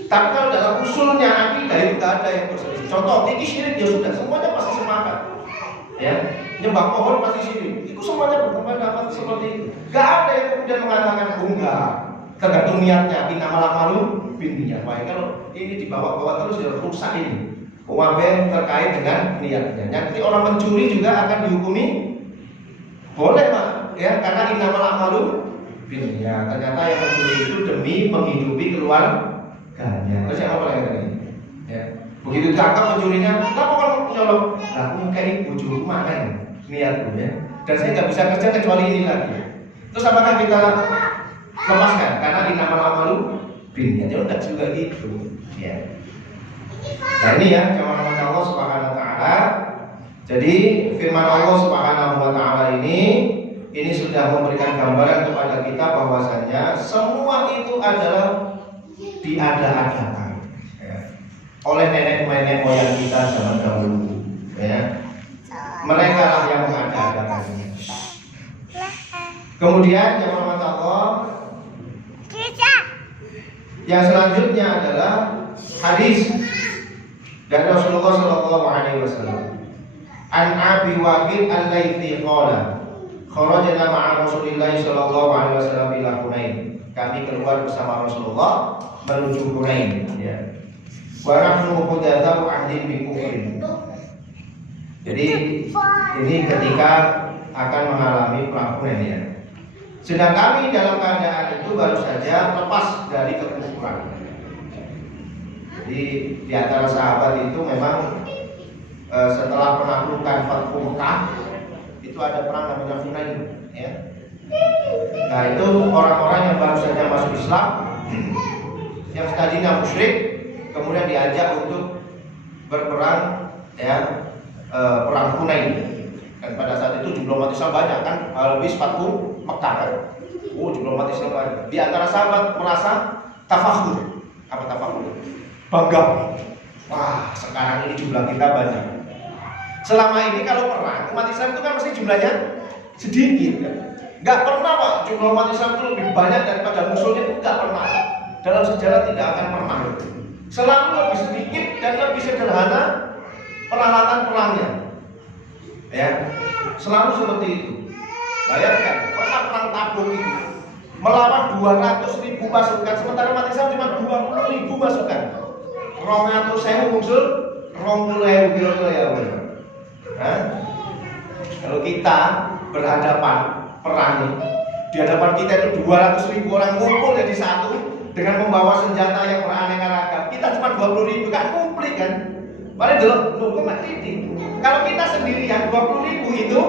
Tapi kalau dalam usulnya akidah itu tidak ada yang berselisih. Contoh, ini syirik ya sudah, semuanya pasti sepakat. Ya, nyembah pohon pasti syirik. Itu semuanya berpendapat seperti itu. Gak ada yang kemudian mengatakan enggak. Tergantung niatnya, innamal a'malu binniyat. Kalau ini dibawa-bawa terus ya rusak ini. Uang terkait dengan niatnya. Nanti orang mencuri juga akan dihukumi boleh Pak, ya karena innamal a'malu binniyat. Ternyata yang mencuri itu demi menghidupi keluarganya. Terus yang apa lagi tadi? Ya. Begitu ditangkap mencurinya, kenapa kalau nyolong? Lah aku kayak bojoku makan niatku ya. Dan saya nggak bisa kerja kecuali ini lagi. Terus apakah kita lepaskan karena innamal a'malu binniyat? Ya udah juga gitu. Ya. Nah ini ya firman Allah Subhanahu wa taala. Jadi firman Allah Subhanahu wa taala ini sudah memberikan gambaran kepada kita bahwasanya semua itu adalah diada-adakan ya, oleh nenek moyang kita zaman dahulu ya. Mereka lah yang mengada-adakannya. Kemudian firman Allah yang selanjutnya adalah hadis dari Rasulullah Shallallahu Alaihi Wasallam. An Abi Waqid Al-Laythi qala kharajna ma'a Rasulillah Shallallahu Alaihi Wasallam ila Hunain. Kami keluar bersama Rasulullah menuju Hunain. Ya. Wa nahnu hudatsatu ahdin bi kufrin. Jadi ini ketika akan mengalami perang Hunain ya. Sedang kami dalam keadaan itu baru saja lepas dari kekufuran. Jadi di antara sahabat itu memang setelah penaklukan Fathu Mekah itu ada perang namanya Hunain ya. Nah itu orang-orang yang baru saja masuk Islam yang tadinya musyrik kemudian diajak untuk berperang ya perang Hunain. Dan pada saat itu jumlah umat Islam banyak kan, habis Fathu Mekah kan. Jumlah umat Islam banyak. Di antara sahabat merasa tafakhur. Apa tafakhur? Bangga. Wah, sekarang ini jumlah kita banyak. Selama ini kalau perang, umat Islam itu kan mesti jumlahnya sedikit kan. Nggak pernah Pak, jumlah umat Islam itu lebih banyak daripada musuhnya, itu nggak pernah. Dalam sejarah tidak akan pernah. Selalu lebih sedikit dan lebih sederhana peralatan perangnya. Ya, selalu seperti itu. Bayangkan, pernah perang Tabuk itu melawan 200.000 pasukan, sementara umat Islam cuma 20.000 pasukan. 200.000 musuh, 20.000 kira-kira ya. Kalau kita berhadapan perang, di hadapan kita itu 200.000 orang ngumpul jadi satu dengan membawa senjata yang beraneka ragam. Kita cuma 20.000 kan komplit kan? Paling dulu nunggu mati. Kalau kita sendirian 20.000 itu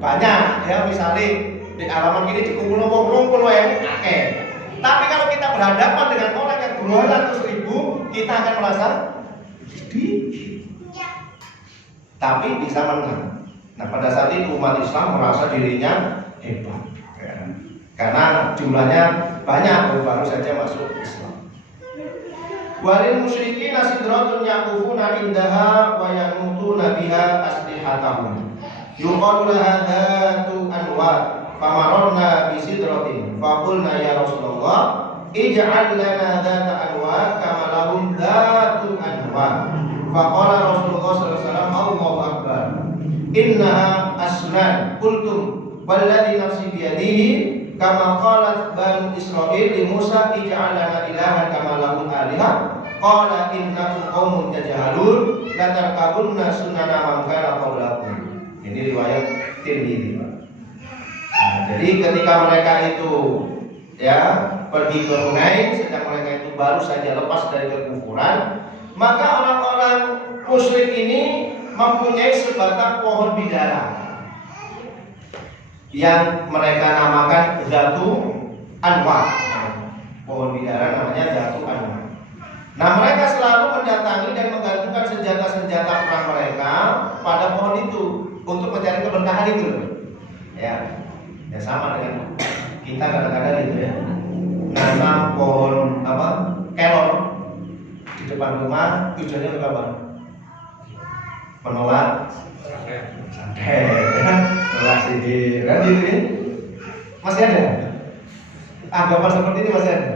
banyak ya, misalnya di halaman ini dikumpul ngumpul wae akeh. Tapi kalau kita berhadapan dengan orang yang 200.000, kita akan merasa sedikit. Tapi bisa menang. Nah, pada saat itu umat Islam merasa dirinya hebat ya. Karena jumlahnya banyak, baru saja masuk Islam. Walil musyrikin sidratun yaqufuna indaha wa yanutuna biha aslihatahum. Yuqalu laha dhatu anwar. Famaronna bi sidratin faqulna ya Rasulullah ij'al lana dhata anwar kama lahum dhatu anwar. Faqala Rasulullah sallallahu alaihi wasallam Allahu akbar. Innaha asnan qultum walladhi nafsi biyadihi kama qalat banu Israil li Musa ij'al lana ilahan kama lahum alihah. Qala innakum qaumun tajhalun la tarkabunna sunana man kana qablakum. Ini riwayat Tirmidzi. Nah, jadi ketika mereka itu ya pergi ke Hunain, sedang mereka itu baru saja lepas dari kekufuran, maka orang-orang musyrik ini mempunyai sebatang pohon bidara yang mereka namakan Dhatu Anwar. Pohon bidara namanya Dhatu Anwar. Nah, mereka selalu mendatangi dan menggantungkan senjata-senjata perang mereka pada pohon itu untuk mencari keberkahan itu. Ya sama dengan kita kadang-kadang gitu ya. Nanam pohon kelor di depan rumah, tujuannya untuk apa? Menolak menolak sihir kan gitu ya. Masih ada? Anggapan seperti ini masih ada?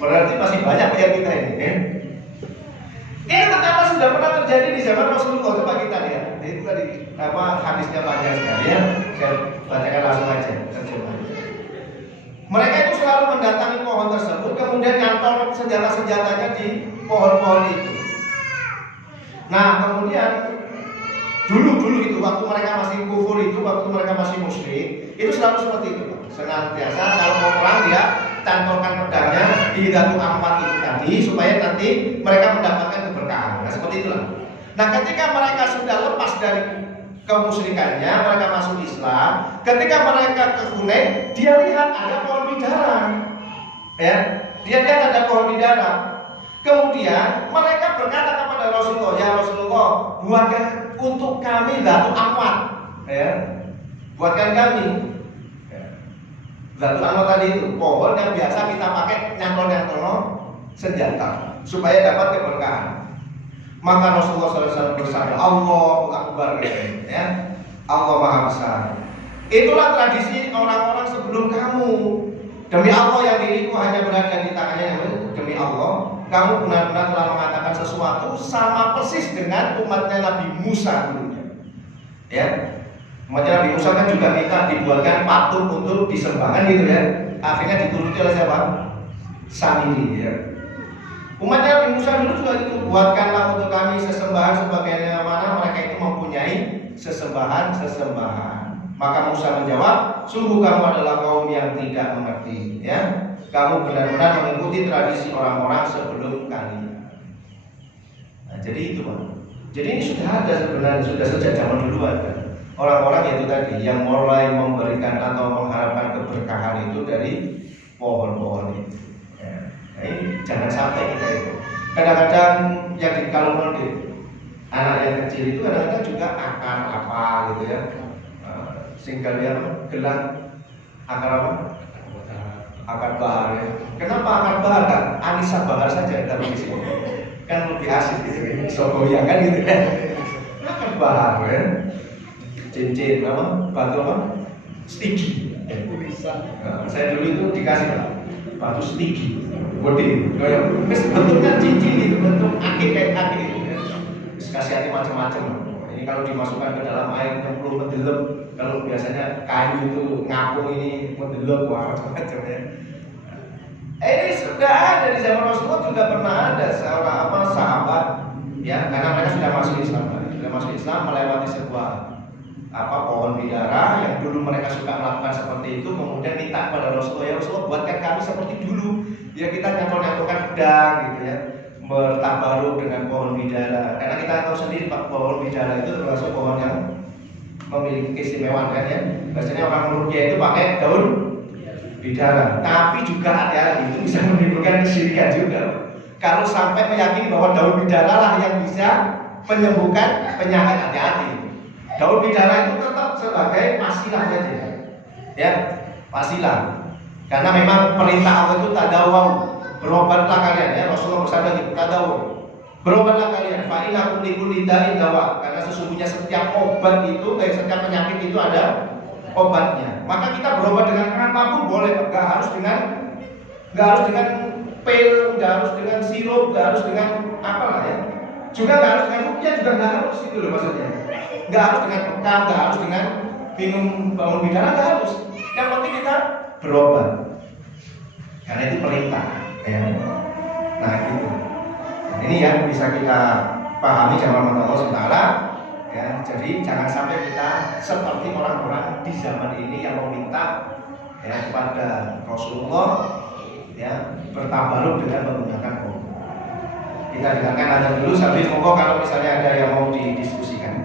Berarti masih banyak yang kita ini ya? Ini ternyata sudah pernah terjadi di zaman Rasulullah. Coba kita lihat. Itu tadi hadisnya panjang sekali ya. Saya bacakan langsung aja. Mereka itu selalu mendatangi pohon tersebut, kemudian nyantol senjata-senjatanya di pohon-pohon itu. Nah, kemudian dulu itu waktu mereka masih kufur itu, waktu mereka masih musyrik, itu selalu seperti itu. Senantiasa kalau mau perang dia cantolkan pedangnya di Dhatu Anwar itu tadi supaya nanti mereka mendapatkan keberkahan. Nah, seperti itulah. Nah, ketika mereka sudah lepas dari kemusyrikannya, mereka masuk Islam. Ketika mereka ke Hunain, dia lihat ada pohon bidara. Ya, dia lihat ada pohon bidara. Kemudian mereka berkata kepada Rasulullah, "Ya Rasulullah, buatkan untuk kami Dhatu Anwar." Ya. Buatkan kami. Dhatu Anwar tadi itu pohon yang biasa kita pakai nyantol-nyantol senjata supaya dapat keberkahan. Maka Rasulullah SAW bersabda, Allahu Akbar, ya, Allah Maha Besar. Itulah tradisi orang-orang sebelum kamu. Demi Allah yang diriku hanya berada di tangannya, demi Allah, kamu benar-benar telah mengatakan sesuatu sama persis dengan umatnya Nabi Musa dulunya. Ya, umatnya Nabi Musa kan juga minta dibuatkan patung untuk disembahkan gitu ya. Akhirnya dituruti oleh siapa? Samiri ya. Umatnya Nabi Musa dulu juga itu, buatkanlah untuk kami sesembahan sebagaimana mana mereka itu mempunyai sesembahan. Maka Musa menjawab, sungguh kamu adalah kaum yang tidak mengerti, ya. Kamu benar-benar mengikuti tradisi orang-orang sebelum kalian. Nah, jadi itu, Pak. Jadi ini sudah ada sebenarnya, sudah sejak zaman dulu ada orang-orang itu tadi yang mulai memberikan atau mengharapkan keberkahan itu dari pohon-pohon itu. Jangan sampai kita itu. Kadang-kadang yang di kalau mondek Anak yang kecil itu kadang-kadang juga akar apa gitu ya, sehingga dia gelang akar apa? Akar bahar ya. Kenapa akar bahar kan? Anissa bahar saja kita di sini. Kan lebih asik gitu, sogoya kan gitu kan. Akar bahar ya. Cincin apa? Batu apa? Stigi. Nah, saya dulu itu dikasih batu stigi. Gede. Kayak bentuknya cincin gitu, bentuk akik kayak akik gitu. Kasih hati macam-macam. Ini kalau dimasukkan ke dalam air nyemplung mendelep. Kalau biasanya kayu itu ngapung ini mendelep, wah macam-macam ya. Ini sudah ada di zaman Rasulullah, juga pernah ada seorang sahabat ya, karena mereka sudah masuk Islam, melewati sebuah pohon bidara yang dulu mereka suka melakukan seperti itu, kemudian minta kepada Rasulullah, ya Rasulullah buatkan kami seperti dulu ya, kita nyantol-nyantolkan pedang gitu ya, bertabaruk dengan pohon bidara. Karena kita tahu sendiri Pak, pohon bidara itu termasuk pohon yang memiliki keistimewaan kan ya. Biasanya orang Rukia itu pakai daun bidara. Tapi juga hati-hati, itu bisa menimbulkan kesyirikan juga. Kalau sampai meyakini bahwa daun bidara lah yang bisa menyembuhkan penyakit, hati-hati. Daun bidara itu tetap sebagai wasilah saja. Ya, wasilah. Karena memang perintah Allah itu tadawau, berobatlah kalian ya. Rasulullah bersabda gitu, tadawau, berobatlah kalian. Fa inna kulli da'in dawa. Karena sesungguhnya setiap obat itu, setiap penyakit itu ada obatnya. Maka kita berobat dengan apapun boleh, nggak harus dengan pil, nggak harus dengan sirup, nggak harus dengan apalah ya. Juga nggak harus dengan rupiah, juga nggak harus itu loh maksudnya. Nggak harus dengan bekam, nggak harus dengan minum daun bidara, nggak harus. Yang penting kita berobat. Karena itu perintah. Ya. Nah gitu. Ini yang bisa kita pahami zaman Allah Taala. Ya, jadi jangan sampai kita seperti orang-orang di zaman ini yang meminta ya kepada Rasulullah ya bertabaruk dengan menggunakan obat. Kita dengarkan ada dulu sambil monggo kalau misalnya ada yang mau didiskusikan.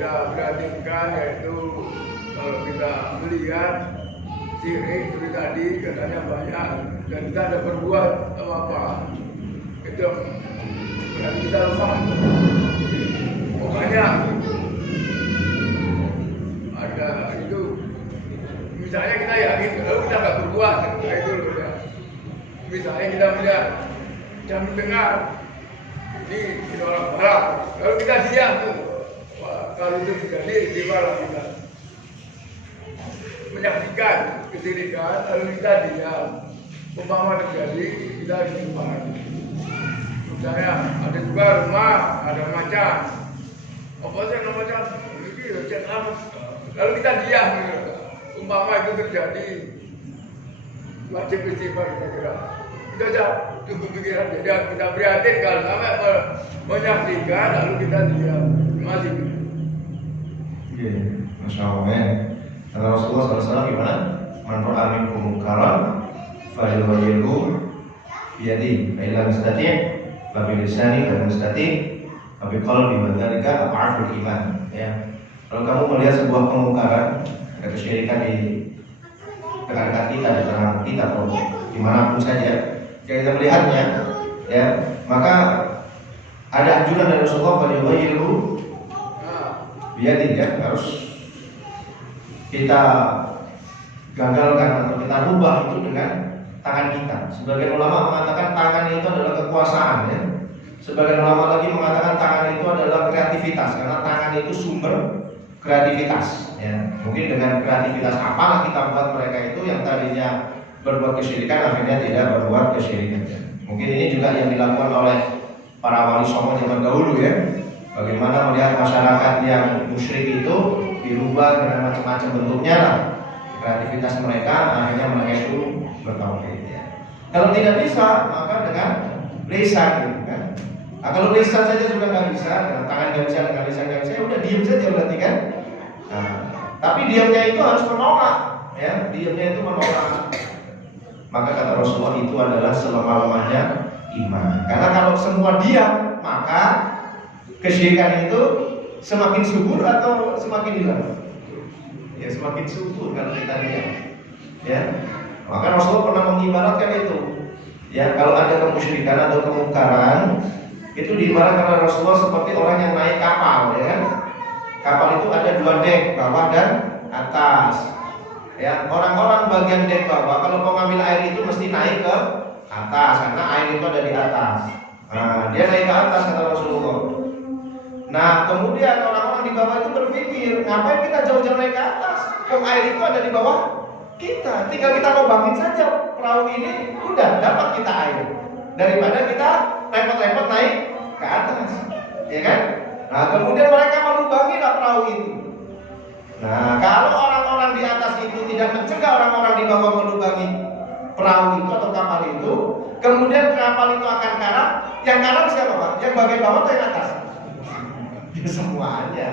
kita perhatikan, yaitu kalau kita melihat sirik seperti tadi katanya banyak dan kita ada berbuat apa itu berarti kita lemah. Pokoknya ada itu, misalnya kita yakin kalau kita nggak berbuat, nah itu loh ya. Misalnya kita melihat jam dengar ini orang barat, lalu kita diam tuh, wah, kalau itu terjadi di mana kita menyaksikan kesirikan, lalu kita diam. Umpama terjadi, kita simpan. Misalnya ada juga rumah, ada macan. Apa sih yang macan? Ini macan apa? Lalu kita diam. Umpama itu terjadi, wajib istighfar kira-kira. Kita aja cukup pikiran. Jadi kita prihatin kalau sampai menyaksikan, lalu kita diam. Masih. Iya, Masya Allah ya. Kata Rasulullah SAW gimana? Man ra'a minkum munkaran falyughayyirhu biyadihi, fa illam yastati' fa bilisanihi, fa illam yastati' fa biqalbihi, wa dzalika ad'aful iman. Ya. Kalau kamu melihat sebuah kemungkaran, ada kesyirikan di dekat-dekat kita, di tengah kita, atau dimanapun saja, jika kita melihatnya, ya, maka ada anjuran dari Rasulullah falyughayyirhu biyadihi, ya, harus kita gagalkan atau kita rubah itu dengan tangan kita. Sebagian ulama mengatakan tangan itu adalah kekuasaan, ya. Sebagian ulama lagi mengatakan tangan itu adalah kreativitas, karena tangan itu sumber kreativitas, ya. Mungkin dengan kreativitas apalah kita buat mereka itu yang tadinya berbuat kesyirikan akhirnya tidak berbuat kesyirikan, ya. Mungkin ini juga yang dilakukan oleh para wali songo zaman dahulu, ya. Bagaimana melihat masyarakat yang musyrik itu dirubah dengan macam-macam bentuknya lah. Kreativitas mereka, akhirnya mereka itu bertauhid, ya. Kalau tidak bisa, maka dengan lisan, gitu kan. Nah, kalau lisan saja sudah nggak bisa, dengan tangan nggak bisa, dengan lisan nggak bisa, ya udah diam saja berarti kan. Nah, tapi diamnya itu harus menolak, ya. Diamnya itu menolak. Maka kata Rasulullah itu adalah selemah-lemahnya iman. Karena kalau semua diam, maka kesyirikan itu semakin subur atau semakin hilang? Ya semakin subur kalau kita lihat, ya. Maka Rasulullah pernah mengibaratkan itu, ya, kalau ada kemusyrikan atau kemungkaran itu diibaratkan oleh Rasulullah seperti orang yang naik kapal, ya kan? Kapal itu ada dua dek, bawah dan atas, ya. Orang-orang bagian dek bawah kalau mau ngambil air itu mesti naik ke atas karena air itu ada di atas. Nah, dia naik ke atas kata Rasulullah. Nah, kemudian orang-orang di bawah itu berpikir, ngapain kita jauh-jauh naik ke atas? Kok air itu ada di bawah kita, tinggal kita lubangin saja perahu ini, udah dapat kita air. Daripada kita repot-repot naik ke atas, ya kan? Nah, kemudian mereka melubangi lah perahu itu. Nah, kalau orang-orang di atas itu tidak mencegah orang-orang di bawah melubangi perahu itu atau kapal itu, kemudian kapal itu akan karam. Yang karam siapa, Pak? Yang bagian bawah atau yang atas? Ya semuanya.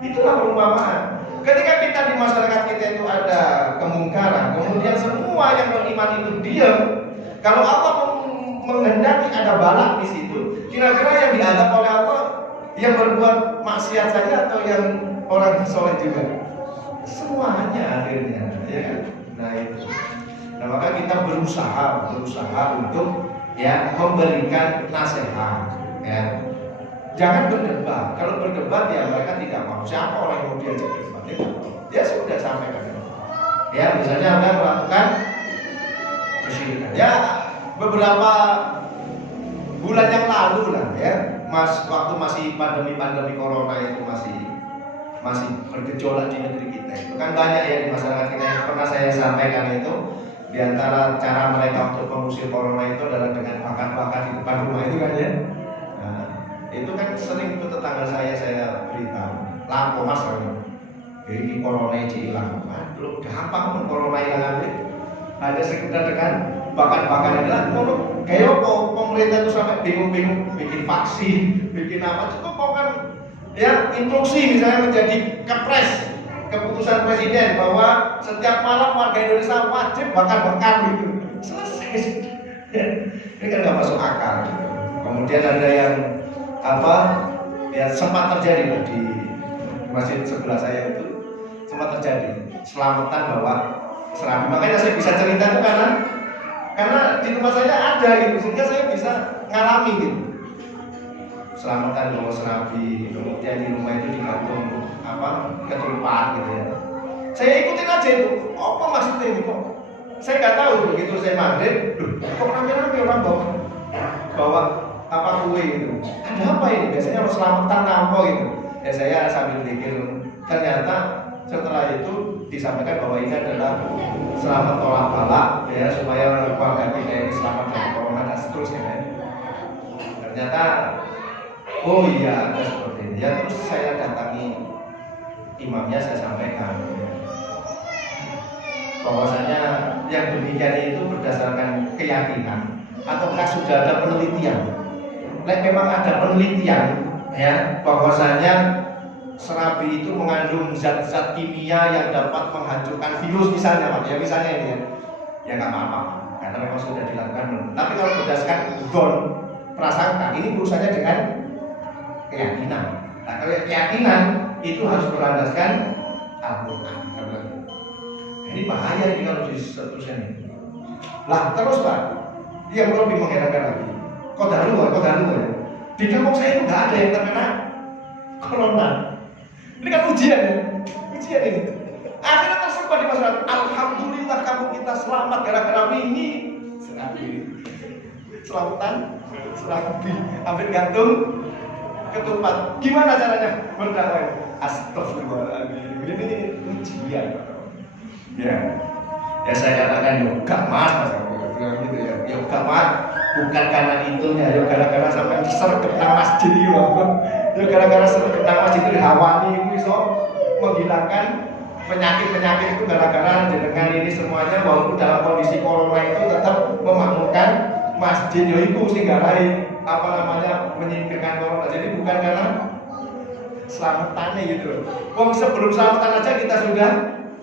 Itulah perumpamaan. Ketika kita di masyarakat kita itu ada kemungkaran, kemudian semua yang beriman itu diam. Kalau Allah menghendaki ada balak di situ, kira-kira yang diadab oleh Allah yang berbuat maksiat saja atau yang orang soleh juga? Semuanya akhirnya, ya kan? Nah itu. Nah maka kita berusaha untuk ya memberikan nasihat, ya. Jangan berdebat. Kalau berdebat ya mereka tidak mau. Siapa orang yang mau diajak berdebat? Ya sudah sampaikan. Ya misalnya Anda melakukan kesyirikan. Ya beberapa bulan yang lalu lah ya, waktu masih pandemi corona itu masih bergejolak di negeri kita. Itu kan banyak ya di masyarakat kita yang pernah saya sampaikan itu. Di antara cara mereka untuk mengusir corona itu adalah dengan bakar-bakar di depan rumah itu kan ya. Itu kan sering itu tetangga saya beritahu, lapo mas kan, ini corona hilang, belum gampang corona hilang aja, hanya sekedar dengan bakar-bakar itu, kayak pemerintah itu sampai bingung-bingung bikin vaksin, bikin apa, cukup mau kan, ya instruksi misalnya menjadi kepres, keputusan presiden bahwa setiap malam warga Indonesia wajib bakar-bakar gitu, selesai, ini kan nggak masuk akal. Kemudian ada yang ya sempat terjadi di masjid sebelah saya itu sempat terjadi selamatan bawa serabi. Makanya saya bisa cerita itu karena di tempat saya ada gitu, sehingga saya bisa ngalami gitu. Selamatan bawa serabi, kemudian di rumah itu digantung ketupat gitu ya. Saya ikutin aja itu. Apa maksudnya ini kok? Saya nggak tahu. Begitu saya maghrib, kok rame-rame orang bawa kue gitu. Ada apa ini? Biasanya kalau selamatan apa gitu. Ya saya sambil pikir, ternyata setelah itu disampaikan bahwa ini adalah selamat tolak balak ya, supaya keluarga kita ini selamat dari corona dan seterusnya ya. Ternyata oh iya ada seperti ini ya. Terus saya datangi imamnya, saya sampaikan ya, bahwasanya yang demikian itu berdasarkan keyakinan ataukah sudah ada penelitian. Memang ada penelitian ya, bahwasanya serabi itu mengandung zat-zat kimia yang dapat menghancurkan virus misalnya Pak, ya misalnya ini ya nggak apa-apa karena memang sudah dilakukan. Tapi kalau berdasarkan zon prasangka, ini urusannya dengan keyakinan. Nah, kalau keyakinan itu harus berlandaskan Al-Quran. Ini bahaya ini kalau diseteruskan ini. Lah terus Pak, yang lebih mengherankan lagi, kodaru ya. Di kampung saya itu nggak ada yang terkena corona. Ini kan ujian ini. Akhirnya tersebar di masyarakat. Alhamdulillah kampung kita selamat gara-gara ini. Selamatan, serabi, hampir gantung ketupat. Gimana caranya berdakwah? Astagfirullahaladzim. Ini ujian. Ya saya katakan yoga mas gitu ya. Yoga mas, bukan karena itu ya, gara-gara sampai sergap nang masjid itu. Ya gara-gara sergap nang masjid itu dihawani itu bisa menghilangkan penyakit itu gara-gara jenengan ini semuanya walaupun dalam kondisi corona itu tetap memakmurkan masjid yo iku sing garai menyingkirkan corona. Jadi bukan karena selamatannya gitu. Wong sebelum selamatan aja kita sudah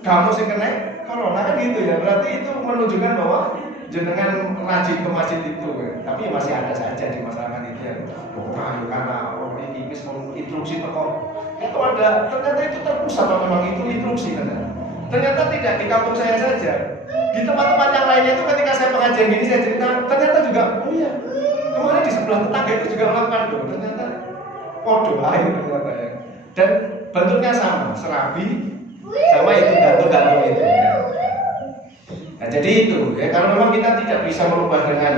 kamu sing kena corona kan gitu ya. Berarti itu menunjukkan bahwa jenengan rajin ke masjid itu ya. Tapi masih ada saja di masyarakat itu ya. Karena orang ini instruksi toko itu ada, ternyata itu terpusat memang itu instruksi ternyata tidak di kampung saya saja, di tempat-tempat yang lainnya itu ketika saya pengajian gini saya cerita, ternyata juga oh iya kemarin di sebelah tetangga itu juga melakukan loh, ternyata waduh lain ternyata ya. Dan bentuknya sama, serabi sama itu gantung itu ya. Nah jadi itu ya, kalau memang kita tidak bisa merubah dengan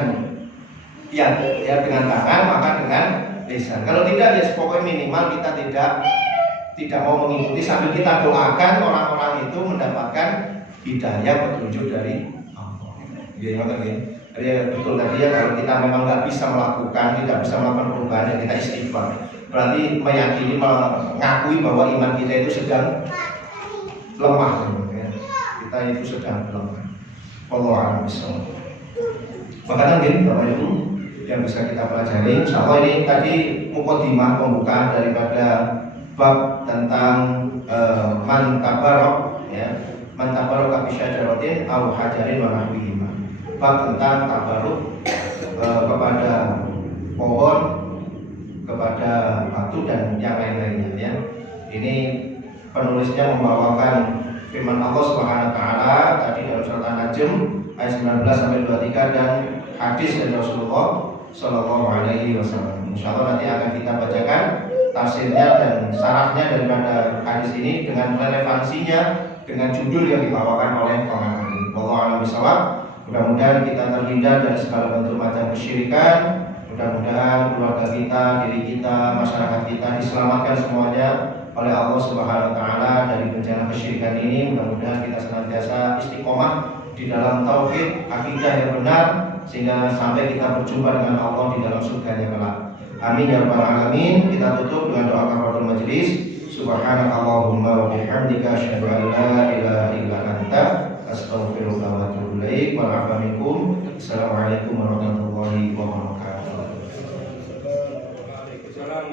ya dengan tangan maka dengan lisan. Kalau tidak ya pokoknya minimal kita tidak mau mengikuti, sambil kita doakan orang-orang itu mendapatkan hidayah petunjuk dari Allah. Ya betul tadi ya, kalau kita memang nggak bisa melakukan, tidak bisa melakukan perubahan ya kita istighfar. Berarti meyakini, mengakui bahwa iman kita itu sedang lemah ya. Kita itu sedang lemah. Wallahu a'lam bishawab. Bahkan mungkin Bapak Ibu yang bisa kita pelajari, insyaallah ini tadi mukadimah pembukaan daripada bab tentang man tabarok ya, man tabarok bi syajaratin aw hajarin wa nahwihima. Bab tentang tabaruk kepada pohon, kepada batu dan yang lain-lainnya ya. Ini penulisnya membawakan firman Allah Subhanahu wa taala tadi dalam surat An-Najm ayat 19 sampai 23 dan hadis dari Rasulullah sallallahu alaihi wasallam. Insyaallah nanti akan kita bacakan tafsirnya dan syarahnya daripada hadis ini dengan relevansinya dengan judul yang dibawakan oleh pengarang ini. Wallahu a'lam bishawab. Mudah-mudahan kita terhindar dari segala bentuk macam kesyirikan. Mudah-mudahan keluarga kita, diri kita, masyarakat kita diselamatkan semuanya oleh Allah Subhanahu wa taala dari bencana kesyirikan ini. Mudah-mudahan kita senantiasa istiqomah di dalam tauhid, akidah yang benar sehingga sampai kita berjumpa dengan Allah di dalam surganya kelak. Amin ya rabbal alamin. Kita tutup dengan doa kafaratul majelis. Subhanakallahumma wa bihamdika asyhadu an la ilaha illa anta astaghfiruka wa atubu ilaik. Wa assalamualaikum warahmatullahi wabarakatuh.